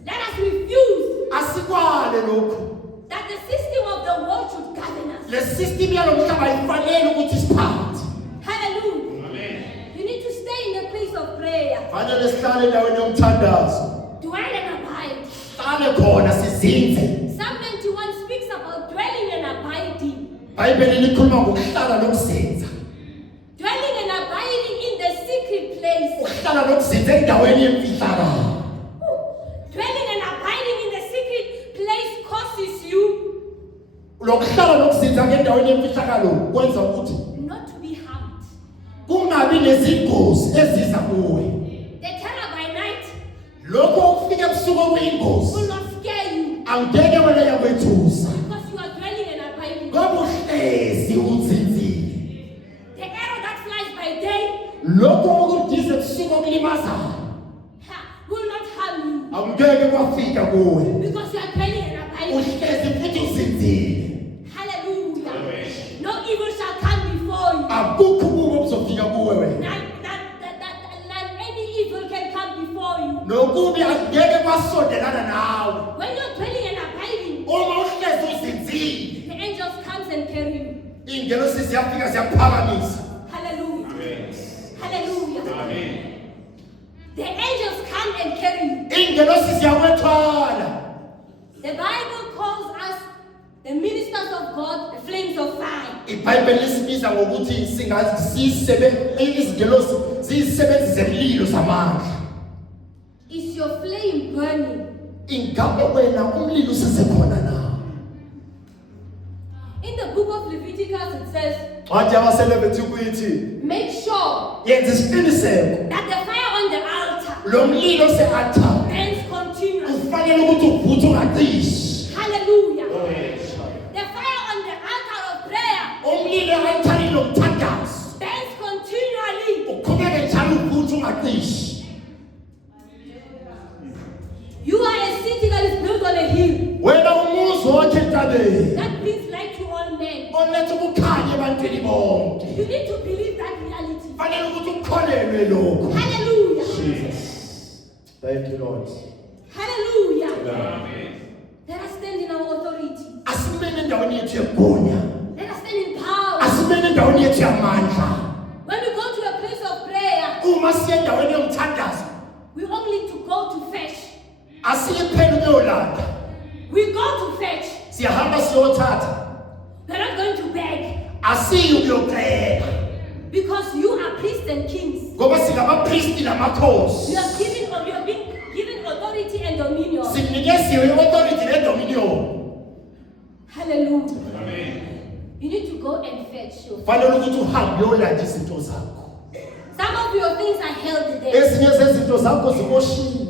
Let us refuse asikwale lokhu that the system of the world should govern us. le system yalo mhlaba ifanele ukuthi siphathe Hallelujah. You need to stay in the place of prayer. fanele sihlale endaweni yomthandazo Dwell and abide. hlale khona sizinze Psalm 91 speaks about dwelling and abiding. ibhayibheli likhuluma ngokuhlala nokuzinza Dwelling and abiding in the secret place. ukuhlala nokuzinza endaweni yemfihlakalo Dwelling lokuhlala nokuzinza ngendaweni yemfihlakalo kwenza ukuthi not to be harmed. kungabi nezingozi eziza kuwe. The terror by night Lokho okufika ebusuku okuyingozi will not scare you angeke wena yakwethusa. because you are dwelling in abiding. Ngoba uhlezi uzinzile. The arrow that flies by day Lokho okudize ebusuku okulimazayo will not harm you angeke kwafika kuwe. because you are dwelling in abiding. Uhlezi futhi uzinzile. Hallelujah. No evil shall come before you. Akukho kubo okuzofika kuwe wena. None any evil can come before you. Nokubi angeke kwasondelana nawe. When you're dwelling and abiding, Uma uhlezi uzinzile, the angels comes and carry you. ingelosi ziyafika ziyakuphakamisa. Hallelujah. Amen. Hallelujah. Amen. The angels come and carry you. Ingelosi ziyakwethwala. The Bible calls us the ministers of God, the flames of fire. iBhayibheli lisibiza ngokuthi izingelosi ziyisebenzi zemlilo zamandla. Is your flame burning? Ingabe wena umlilo usesekhona na? In the book of Leviticus it says, Wathi abaseLevitiku kuyithi make sure yenza isiqiniseko that the fire on the altar lo mlilo se-altar burns continuously. ufanele ukuthi uvuthe ungacishi. Hallelujah. The fire on the altar of prayer Umlilo e-altarini lomthandazo burns continually. uqhubeke njalo uvuthe ungacishi. You are a city that is built on a hill Wena umuzi wakhe entabeni that brings light to all men. oletha ukukhanya ebantwini bonke. You need to believe that reality. Fanele ukuthi ukholelwe lokho. Hallelujah. Thank you, Lord. Hallelujah. Amen. Let us stand in our authority. Asimene endaweni yethu yegunya. Let us stand in power. Asimene endaweni yethu yamandla. When we go to a place of prayer, Uma siya endaweni yomthandazo, we only to go to fetch. asiye kuphela ukuyolanda. We go to fetch. Siyahamba siyothatha. We're not going to beg Asiyi ukuyocela. because you are priests and kings. Ngoba singabapristi namakhosi. You are being given authority and dominion. Sinikeziwe i-authority ne-dominion. Hallelujah. Amen. You need to go and fetch your. Fanele ukuthi uhambe uyolanda izinto zakho. Some of your things are held there, Ezinye zezinto zakho zimoshiwe.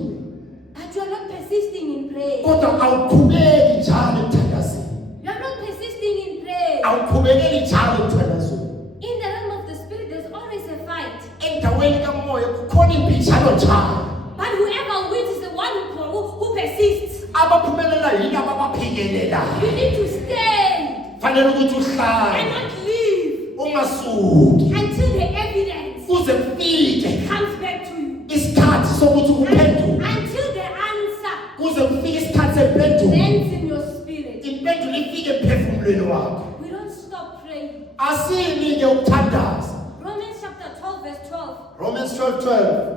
but you are not persisting in prayer. Kodwa awuqhubeki njalo emthandazweni. You are not persisting in prayer. Awuqhubekeli njalo emthandazweni. In the realm of the spirit, there's always a fight. Endaweni kamoya kukhona impintshano njalo. But whoever wins is the one who persists. Abaphumelela yini ababaphikelelayo. You need to stand Fanele ukuthi and uhlale not leave ungasuki until the evidence uze kufike comes back to you. isikhathi sokuthi uphenduke. Until the answer Kuze kufike isikhathi sempendulo. lands in your spirit. Impendulo ifike emphefumulweni wakho. We don't stop praying. Asiyeke ukuthandaza. Romans chapter 12, verse 12. Romans 12:12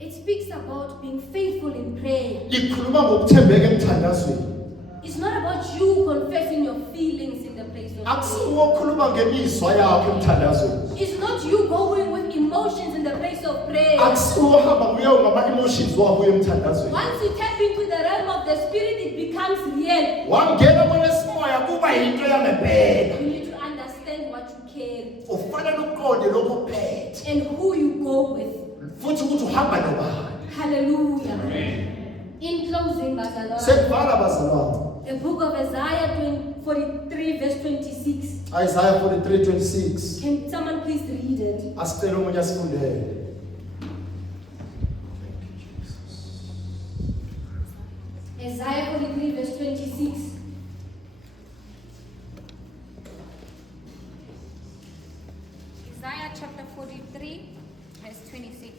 It speaks about being faithful in prayer. likhuluma ngokuthembeka emthandazweni. It's not about you confessing your feelings in the place of prayer. Akusiwo okhuluma ngemizwa yakho emthandazweni. It's not you going with emotions in the place of prayer. Akusiwo ohamba kuyo ngama-emotions wakho emthandazweni. Once you tap into the realm of the spirit, it becomes real. Wangena kwenesimoya kuba yinto yangempela. You need to understand what you carry Ufanele uqonde lokho uphethe. and who you go with. Futhi ukuthi uhamba nobani. Hallelujah. Amen. In closing, bazalwane, Sekuvala bazalwane. the book of Isaiah 43, verse 26. Isaiah 43:26. Can someone please read it? Asicela omunye asifundele. Isaiah 43, verse 26. Isaiah chapter 43, verse 26.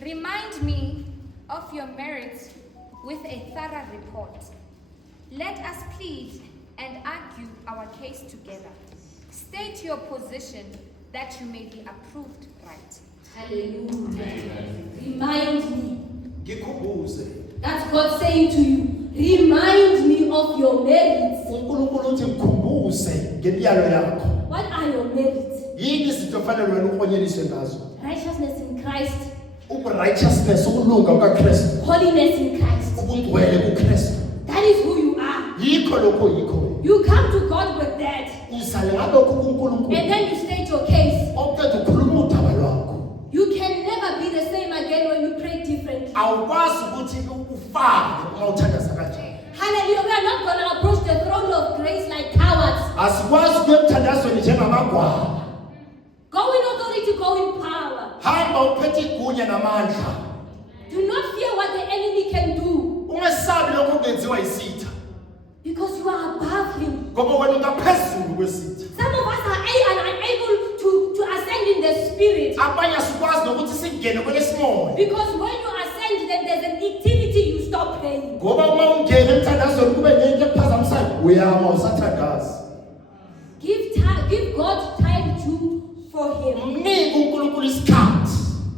Remind me of your merits with a thorough report. Let us plead and argue our case together. State your position that you may be approved right. Hallelujah. Remind me. Ngikhumbuze. That's God saying to you, remind me of your merits. uNkulunkulu uthi ngikhumbuze ngemiyalo yakho. What are your merits? Yini izinto ofanele wena ukonyeliswe ngazo? Righteousness in Christ, Ubu-righteousness, ukulunga kukaKristu, holiness in Christ, ungcwele kuKristu. That is who you are. Yikho lokho yikho wena. You come to God with that. Usale ngalokho kuNkulunkulu. And then you state your case. Oqeda ukhuluma udaba lwakho. You can never be the same again when you pray differently. Awukwazi ukuthi ufake uma uthandaza kanjani. Hallelujah. We are not going to approach the throne of grace like cowards. Asikwazi kuya emthandazweni njengamagwala. Go in authority, go in power. Hamba uphethe igunya namandla. Do not fear what the enemy can do. Ungesabi lokho kungenziwa isitha. Because you are above him. Ngoba wena ungaphezulu kwesitha. Some of us are unable to ascend in the spirit. Abanye asikwazi nokuthi singene kwelesimoya. Because when you ascend, then there's an activity you stop praying. Ngoba uma ungena emthandazweni kube nento ephazamisayo uyama usathandaza. Give God time for him. Mnike uNkulunkulu isikhathi.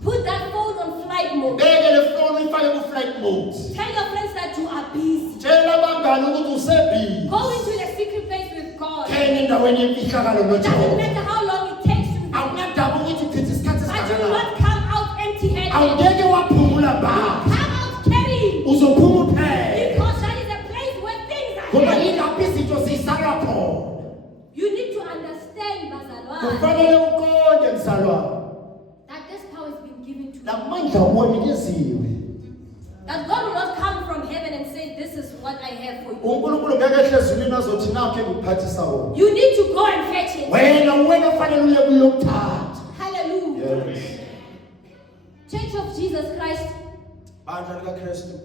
Put that phone on flight mode. Beke le phone ifake ku flight mode. Tell your friends that you are busy. Tshela abangani ukuthi usebhizi. Go into the secret place with God. Kena endaweni yemfihlakalo Doesn't noJehova. matter how long it takes you. Akunandaba ukuthi uchitha isikhathi But you will esingakanani. not come out empty-handed. Awungeke waphumula ba. Come out carrying. Uzophuma uphele. Because that is a place where things are Ngoba happening. yilapho izinto zisala khona. You need to understand, Bazalwane, Kufanele uqonde mzalwane. that this power has been given to you. Lamandla uwonikeziwe. That God will not come from heaven and say, this is what I have for you. uNkulunkulu ngeke ehle ezulwini azothi nakho engikuphathisa wona. You need to go and fetch it. Wena kufanele uye kuyokuthatha. Hallelujah. Yes. Church of Jesus Christ, Bandla likaKristu.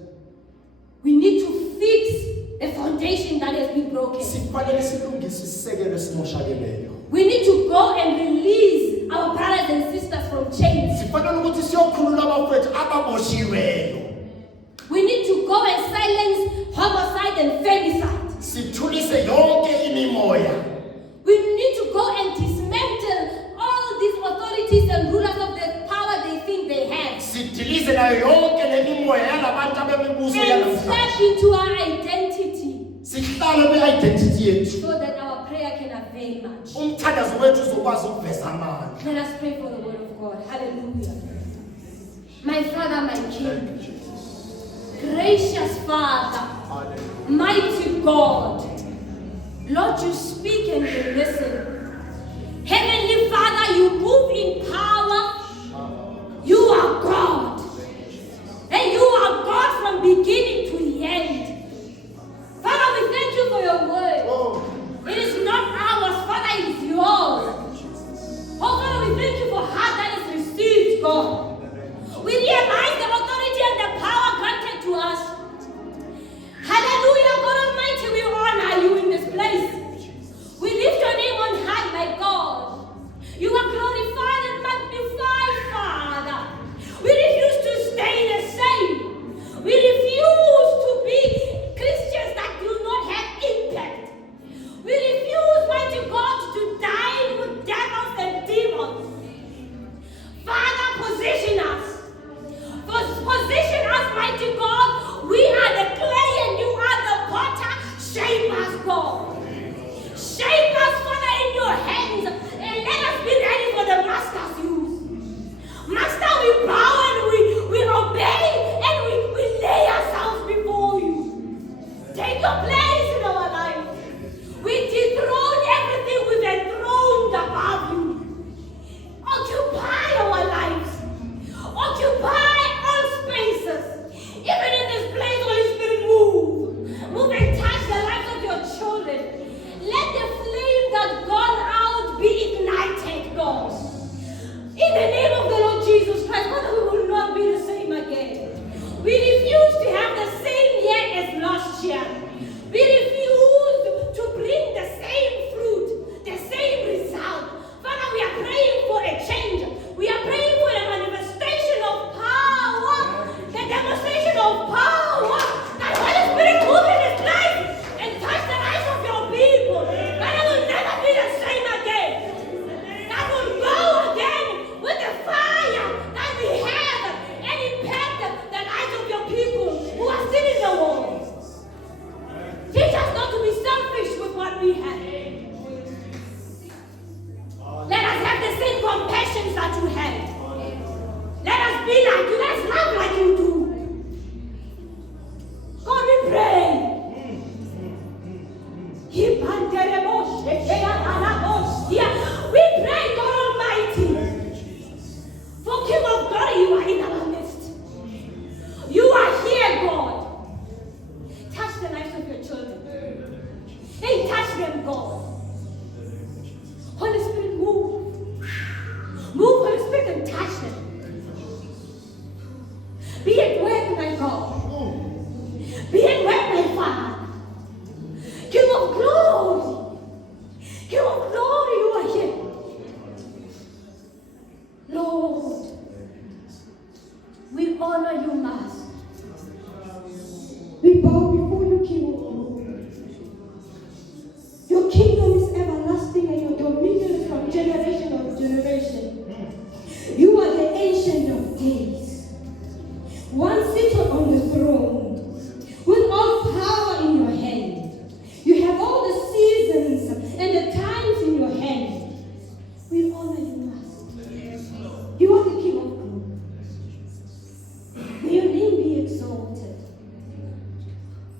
we need to fix the foundation that has been broken. Sifanele silungise isisekelo esimoshakeleyo. We need to go and release our brothers and sisters from chains. Sifanele ukuthi siyokhulula abafowethu ababoshiweyo. We need to go and silence homicide and femicide. Sithulise yonke imimoya. We need to go and dismantle all these authorities and rulers of the power they think they have. Sidilize nayo yonke le mimoya yalabantu abemibuso And yanamhlanje. step into our identity Sihlale kwi-identity yethu. so that our prayer can avail much. Umthandazo wethu uzokwazi ukuveza amandla. Let us pray for the word of God. Hallelujah. My Father, my King, gracious Father, mighty God, Lord, you speak and you listen. Heavenly Father, you move in power. You are God. And you are God from beginning to the end. Father, we thank you for your word. It is not ours, Father, it is yours. Oh, Father, we thank you for heart that is received, God. We realize the authority and the power granted to us. Hallelujah, God Almighty, we honor you in this place. We lift your name on high, my God. You are glorified and magnified, Father. We refuse to stay the same. We refuse to be Christians that do not have impact. We refuse, mighty God, to dine with devils and demons. Father, position us. Position us, mighty God. We are the clay and you are the potter. Shape us, God. Shape us, Father, in your hands. And let us be ready for the Master's use. Master, we bow and we obey and we lay ourselves before you. Take your place in our life. We dethrone everything we've enthroned above you. Occupy our lives. Occupy all spaces. Even God. Be at work, my Father. King of glory. King of glory, you are here. Lord, we honor you, Master. We bow before you, King of glory. Your kingdom is everlasting and your dominion is from generation to generation. You are the ancient of days. One seated on the throne with all power in your hand. You have all the seasons and the times in your hand. We honor you, Master. You are the King of glory. May your name be exalted.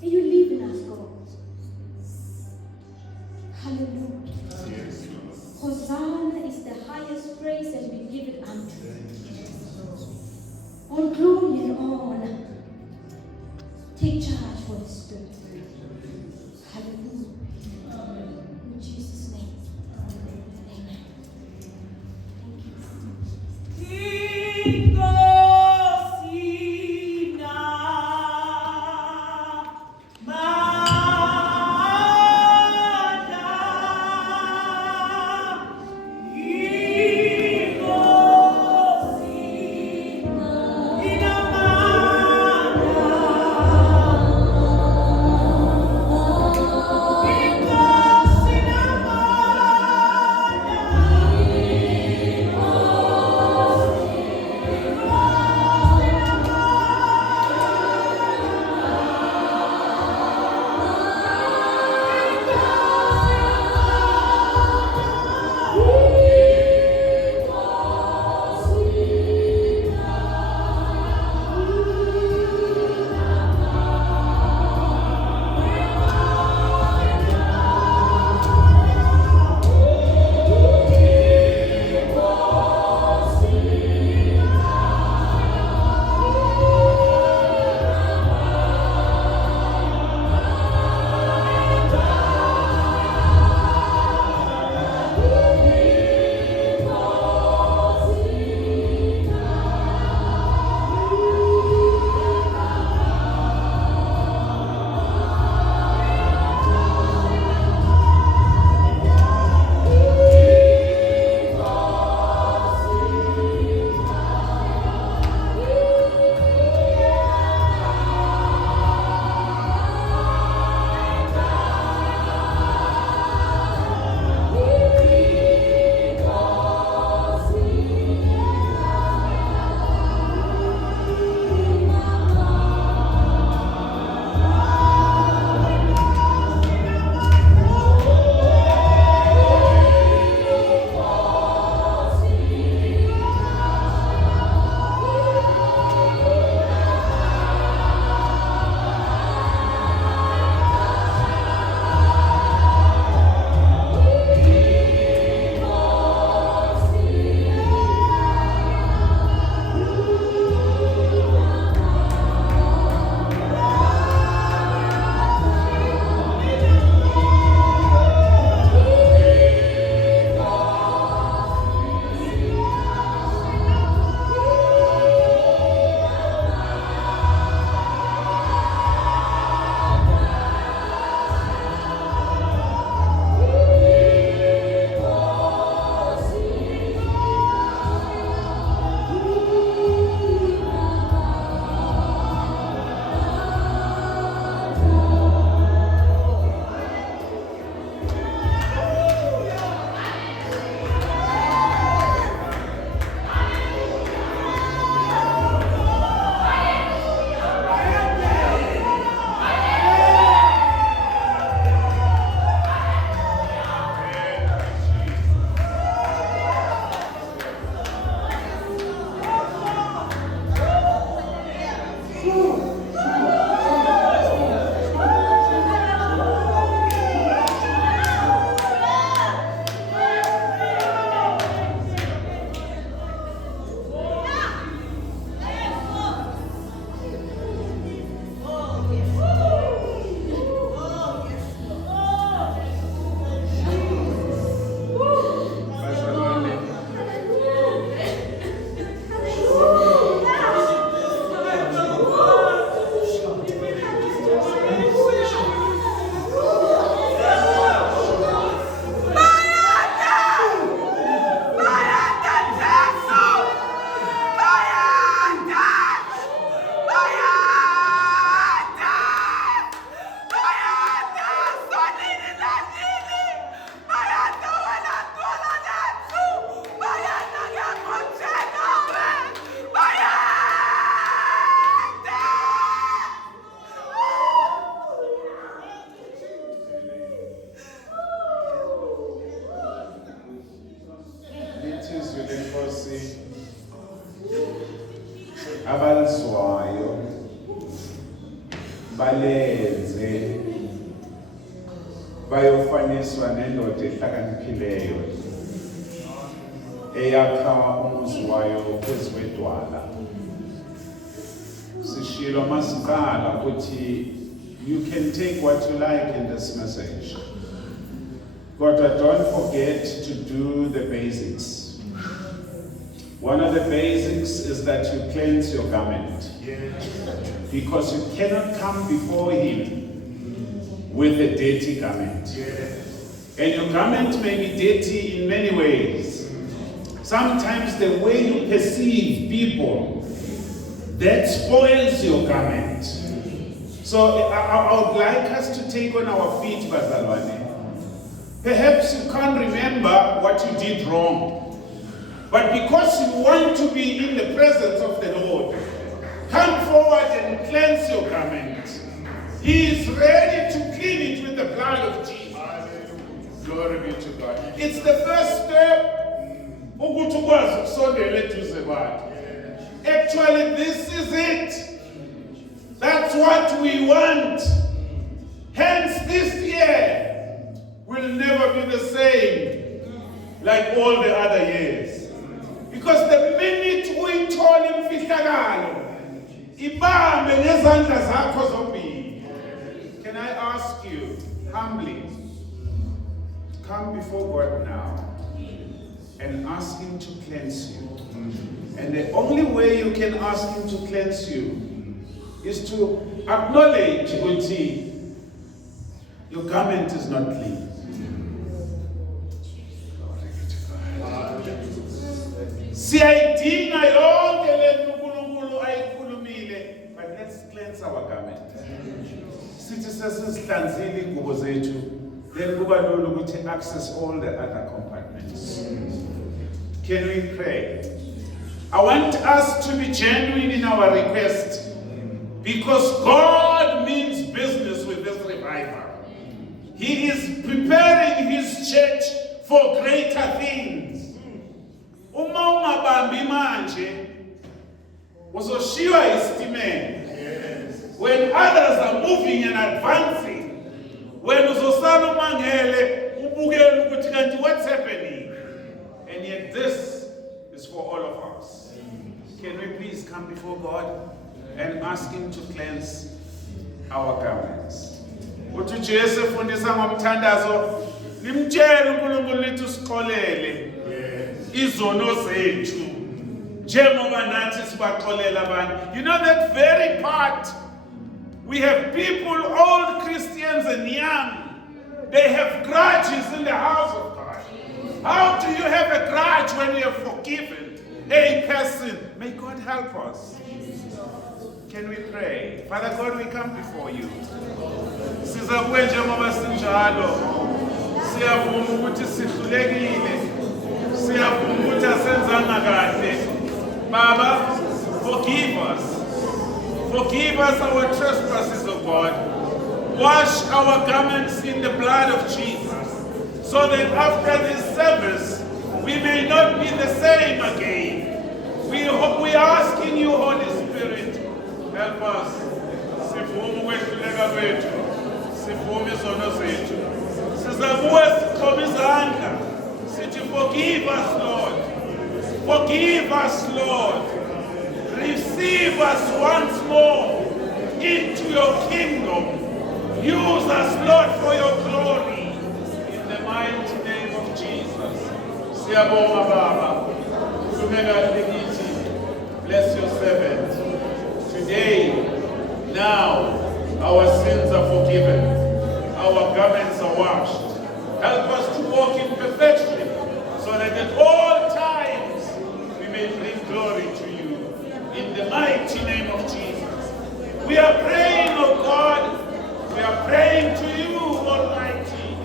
May you live in us, God. Hallelujah. Hosanna is the highest praise and we give it unto you. All glory and honor. Take charge, Holy Spirit. Hallelujah. In Jesus' name. Amen. Thank you. abaziwayo balenze bayofaniswa nendoda ehlakaniphileyo eyakha umuzi wayo phezu kwedwala. Sishilo masiqala ukuthi you can take what you like in this message, but don't forget to do the basics. One of the basics is that you cleanse your garment, because you cannot come before him with a dirty garment. And your garment may be dirty in many ways. Sometimes the way you perceive people, that spoils your garment. So I would like us to take on our feet, Bazalwane. Perhaps you can't remember what you did wrong, but because you want to be in the presence of the Lord, come forward and cleanse your garment. He is ready to clean it with the blood of Jesus. Glory be to God. It's the first step. Actually, this is it. That's what we want. Hence, this year will never be the same like all the other years. Because the minute we told him fihlakalo, ibambe ngezandla zakho zombili. Can I ask you humbly, come before God now and ask him to cleanse you. And the only way you can ask him to cleanse you is to acknowledge ukuthi your garment is not clean. Siyayidinga yonke lento uNkulunkulu ayikhulumile, but let's cleanse our garment. Sithi sesizihlanzile ingubo zethu, then kuba lula ukuthi access all the other compartments. Can we pray? I want us to be genuine in our request, because God means business with this revival. He is preparing his church for greater things. Uma ungabambi manje, uzoshiywa isitimela. When others are moving and advancing, when uzosala umangele, ubukele ukuthi kanti what's happening? And yet this is for all of us. Can we please come before God and ask him to cleanse our garments? Uthi Jesu efundisa ngomthandazo, nimtshele uNkulunkulu lithi usiqolele izono zethu njengoba nathi sibaxolela abantu. You know that very part, we have people, old Christians and young, they have grudges in the house of God. How do you have a grudge when you have forgiven a person? May God help us. Can we pray? Father God, we come before you. Siza kuwe njengoba sinjalo. Siyavuma ukuthi sihlulekile. Siyavuma ukuthi asenzanga kahle. Baba, forgive us. Forgive us our trespasses, O God. Wash our garments in the blood of Jesus, so that after this service, we may not be the same again. We are asking you, Holy Spirit, help us. Sivume ukwehluleka kwethu. Sivume izono zethu. Sizakuwe siqhobe izandla. Sithi forgive us, Lord. Forgive us, Lord. Receive us once more into your kingdom. Use us, Lord, for your glory. In the mighty name of Jesus. Siyabonga Baba. Khulumela lithi. Bless your servant. Today, now, our sins are forgiven. Our garments are washed. Help us to walk in perfection, so that at all times we may bring glory to you. In the mighty name of Jesus. We are praying, oh God. We are praying to you, Almighty.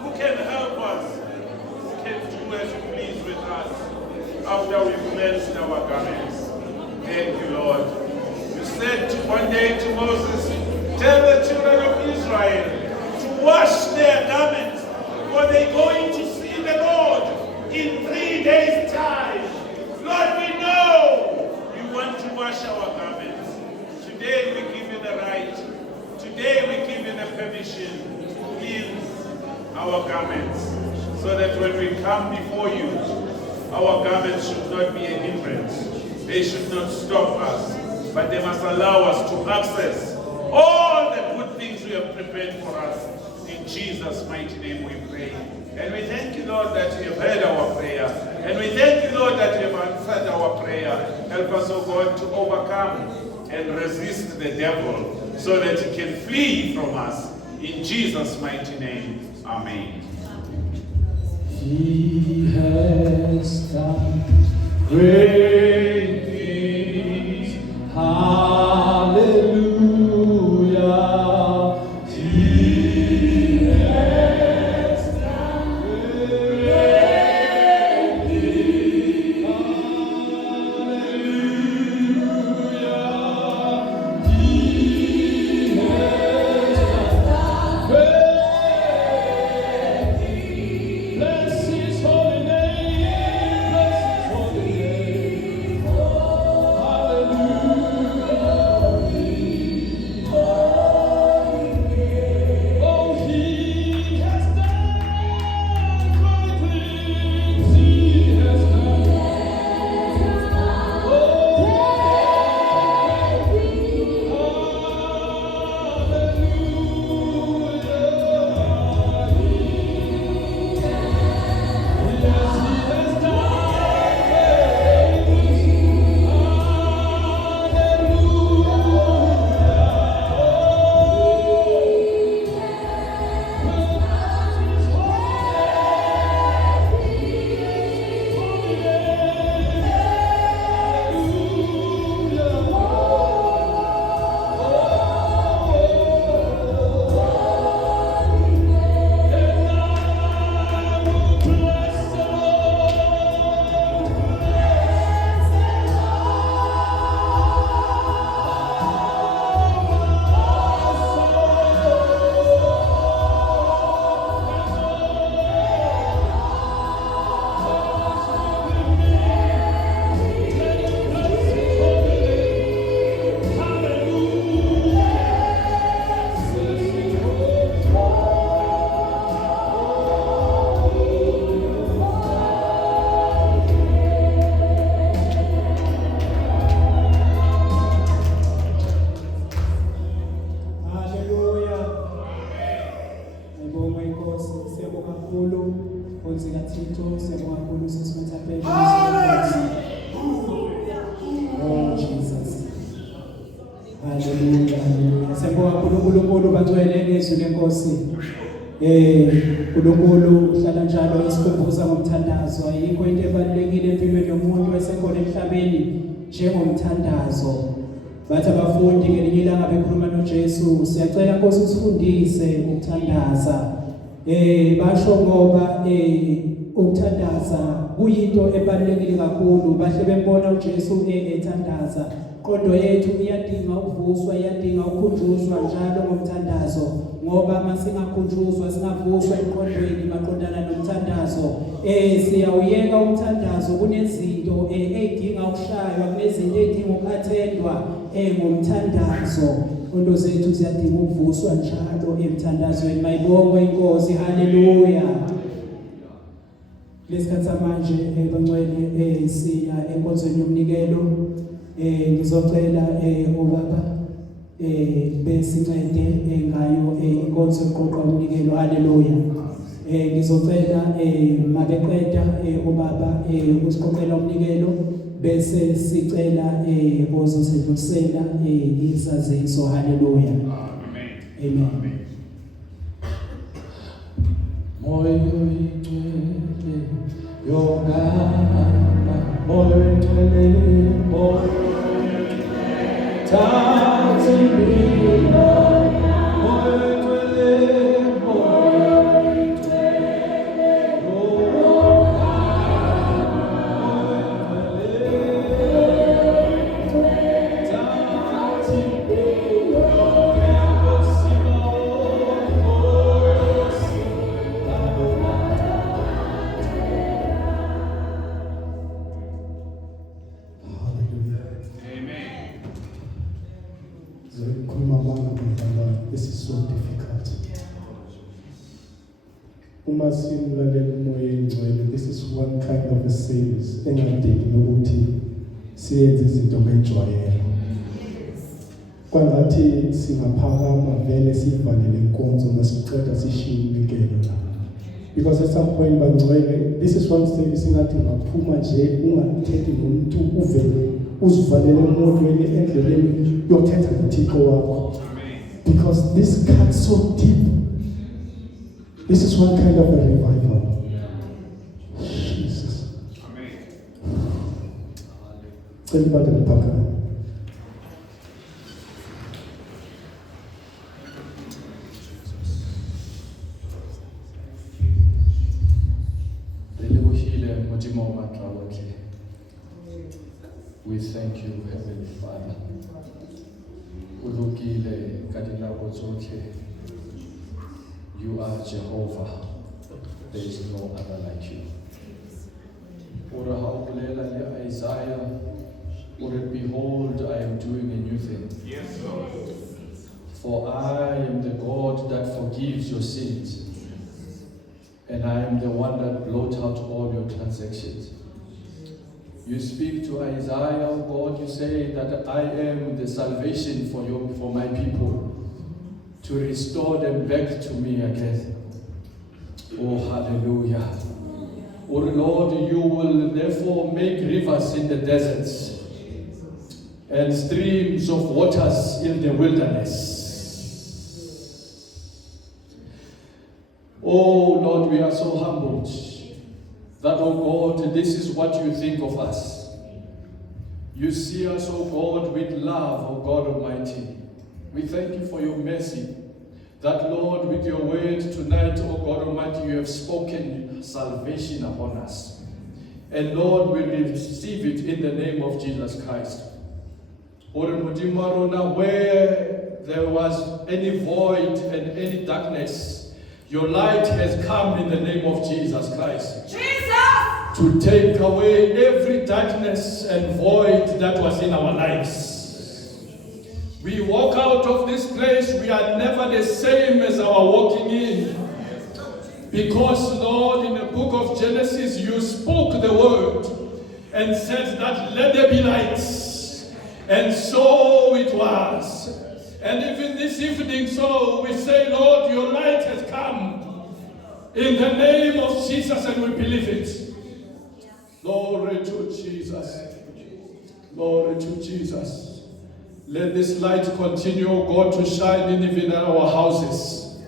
Who can help us? Who can do as you please with us after we've cleansed our garments? Thank you, Lord. You said one day to Moses, tell the children of Israel to wash their garments, for they're going to see the Lord in 3 days' time. Lord, we know you our garments, so that when we come before you, our garments should not be a hindrance. They should not stop us, but they must allow us to access all the good things you have prepared for us. In Jesus' mighty name we pray. And we thank you, Lord, that you have heard our prayer. And we thank you, Lord, that you have answered our prayer. Help us, O God, to overcome and resist the devil so that he can flee from us. In Jesus' mighty name, amen. He has done great things. Hallelujah. He has done great things. Hallelujah. He has done great things. Bless his holy name. Bless his holy name. Hallelujah. Oh, he has done great things. He has done Hallelujah. Ngibonga inkosi, siyabonga kakhulu Nkosi kaThixo, siyabonga kakhulu Sisi Mthapelo. Oh Jesus. Hallelujah. Hallelujah. Siyabonga kakhulu uNkulunkulu bagcwele ngezwi lenkosi. uNkulunkulu uhlala njalo esikhumbuza ngomthandazo. Ayikho into ebalulekile empilweni yomuntu esekhona emhlabeni njengomthandazo. Bathi abafundi ngelinye ilanga bekhuluma noJesu, siyacela Nkosi usifundise ukuthandaza. Basho ngoba ukuthandaza kuyinto ebalulekile kakhulu. Bahle bembona uJesu ethandaza. Qondo yethu iyadinga ukuvuswa, iyadinga ukukhunjuzwa njalo ngomthandazo. Ngoba masingakhunjuzwa, singavuswa emqondweni maqondana nomthandazo, siyawuyeka umthandazo. Kunezinto edinga ukushaywa, kunezinto edinga ukathendwa ngomthandazo. Into zethu ziyadinga ukuvuswa njalo emthandazweni. Mayibongwe inkosi. Haleluya. Lesikhathi manje bangcwele siya enkonzweni yomnikelo. Ngizocela ubaba besincede ngayo inkonzo yokuqoqa umnikelo. Haleluya. Ngizocela mabeqeda ubaba usiqoqela umnikelo bese sicela ozosedlulisela izaziso. Haleluya. Amen. Amen. Moyo ingcwele yongaba, moyo ingcwele, moyo thatha impilo, moyo ingcwele, moyo ingcwele, thatha impilo, This is so difficult. uma simlalela umoya engcwele, this is one kind of a service engadingi nokuthi siyenze izinto ngejwayelo. Kwangathi singaphakama vele sivalele inkonzo masiceda sishiye unikelo la. Because at some point bangcwele, this is one service engathi ungaphuma nje ungathethi nomuntu uvele uzivalele emotweni endleleni yothetha noThixo wakho. Because this cuts so deep. This is one kind of a revival. Jesus. Amen. Cela ibandla liphakame. We thank you, Heavenly Father. Ulukile kadinako zote. You are Jehovah. There is no other like you. Ora haukulela le Isaiah. Ora behold, I am doing a new thing. Yes, Lord. For I am the God that forgives your sins. And I am the one that blots out all your transactions. You speak to Isaiah, oh God, you say that I am the salvation for my people, to restore them back to me again. Oh, hallelujah. Oh Lord, you will therefore make rivers in the deserts and streams of waters in the wilderness. Oh Lord, we are so humbled that, oh God, this is what you think of us. You see us, oh God, with love, oh God Almighty. We thank you for your mercy. That, Lord, with your word tonight, oh God Almighty, you have spoken salvation upon us. And Lord, we receive it in the name of Jesus Christ. Where there was any void and any darkness, your light has come in the name of Jesus Christ. Jesus! To take away every darkness and void that was in our lives. We walk out of this place, we are never the same as our walking in. Because, Lord, in the book of Genesis, you spoke the word and said that let there be lights. And so it was. And even this evening, so we say, Lord, your light has come in the name of Jesus, and we believe it. Glory to Jesus. Glory to Jesus. Let this light continue, O God, to shine in even our houses.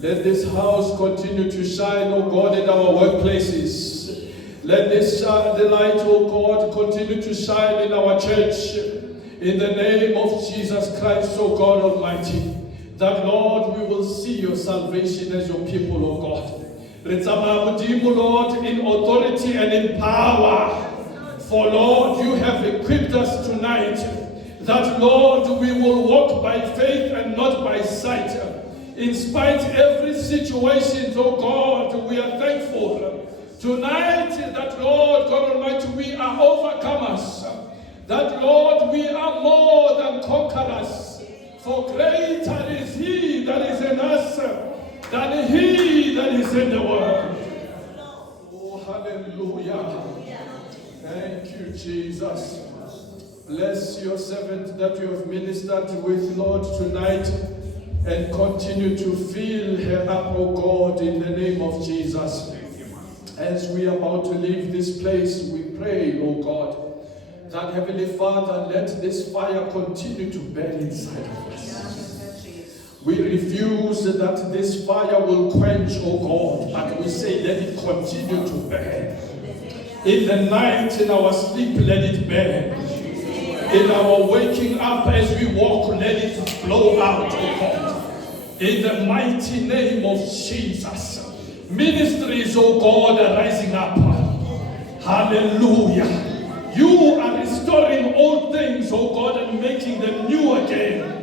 Let this house continue to shine, O God, in our workplaces. Let this the light, O God, continue to shine in our church. In the name of Jesus Christ, O God Almighty, that, Lord, we will see your salvation as your people, O God. Lord, in authority and in power. For, Lord, you have equipped us tonight that, Lord, we will walk by faith and not by sight. In spite of every situation, oh God, we are thankful. Tonight, that, Lord, God Almighty, we are overcomers. That, Lord, we are more than conquerors. For greater is he that is in us than he that is in the world. Oh, hallelujah. Thank you, Jesus. Bless your servant that you have ministered with, Lord, tonight, and continue to fill her up, oh God, in the name of Jesus. As we are about to leave this place, we pray, oh God, that, Heavenly Father, let this fire continue to burn inside of us. We refuse that this fire will quench, oh God, but we say let it continue to burn. In the night, in our sleep, let it burn. In our waking up as we walk, let it blow out, oh God. In the mighty name of Jesus. Ministries, oh God, are rising up. Hallelujah. You are restoring all things, oh God, and making them new again.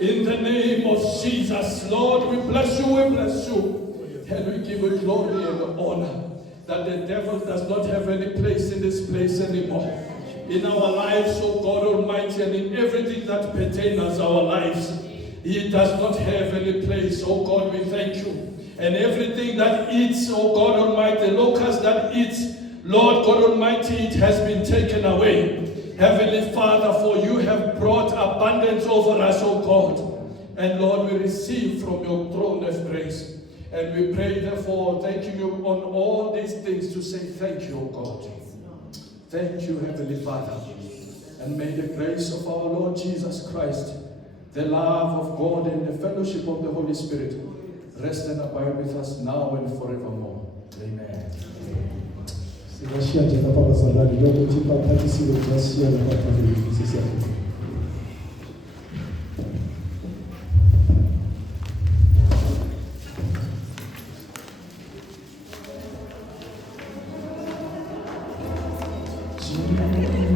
In the name of Jesus, Lord, we bless you, we bless you. And we give you glory and honor that the devil does not have any place in this place anymore. In our lives, oh God Almighty, and in everything that pertains to our lives, he does not have any place. Oh God, we thank you. And everything that eats, oh God Almighty, the locust that eats, Lord God Almighty, it has been taken away. Heavenly Father, for you have brought abundance over us, oh God. And Lord, we receive from your throne of grace. And we pray, therefore, thanking you on all these things to say thank you, O God. Thank you, Heavenly Father. And may the grace of our Lord Jesus Christ, the love of God, and the fellowship of the Holy Spirit rest and abide with us now and forevermore. Amen. Singashiya nje lapha bazalwane lokho uthi baphathisiwe kuyasiya lapha phambili sisiyakhona.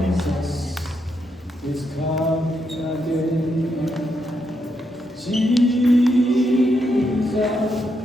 Jesus is coming again. Jesus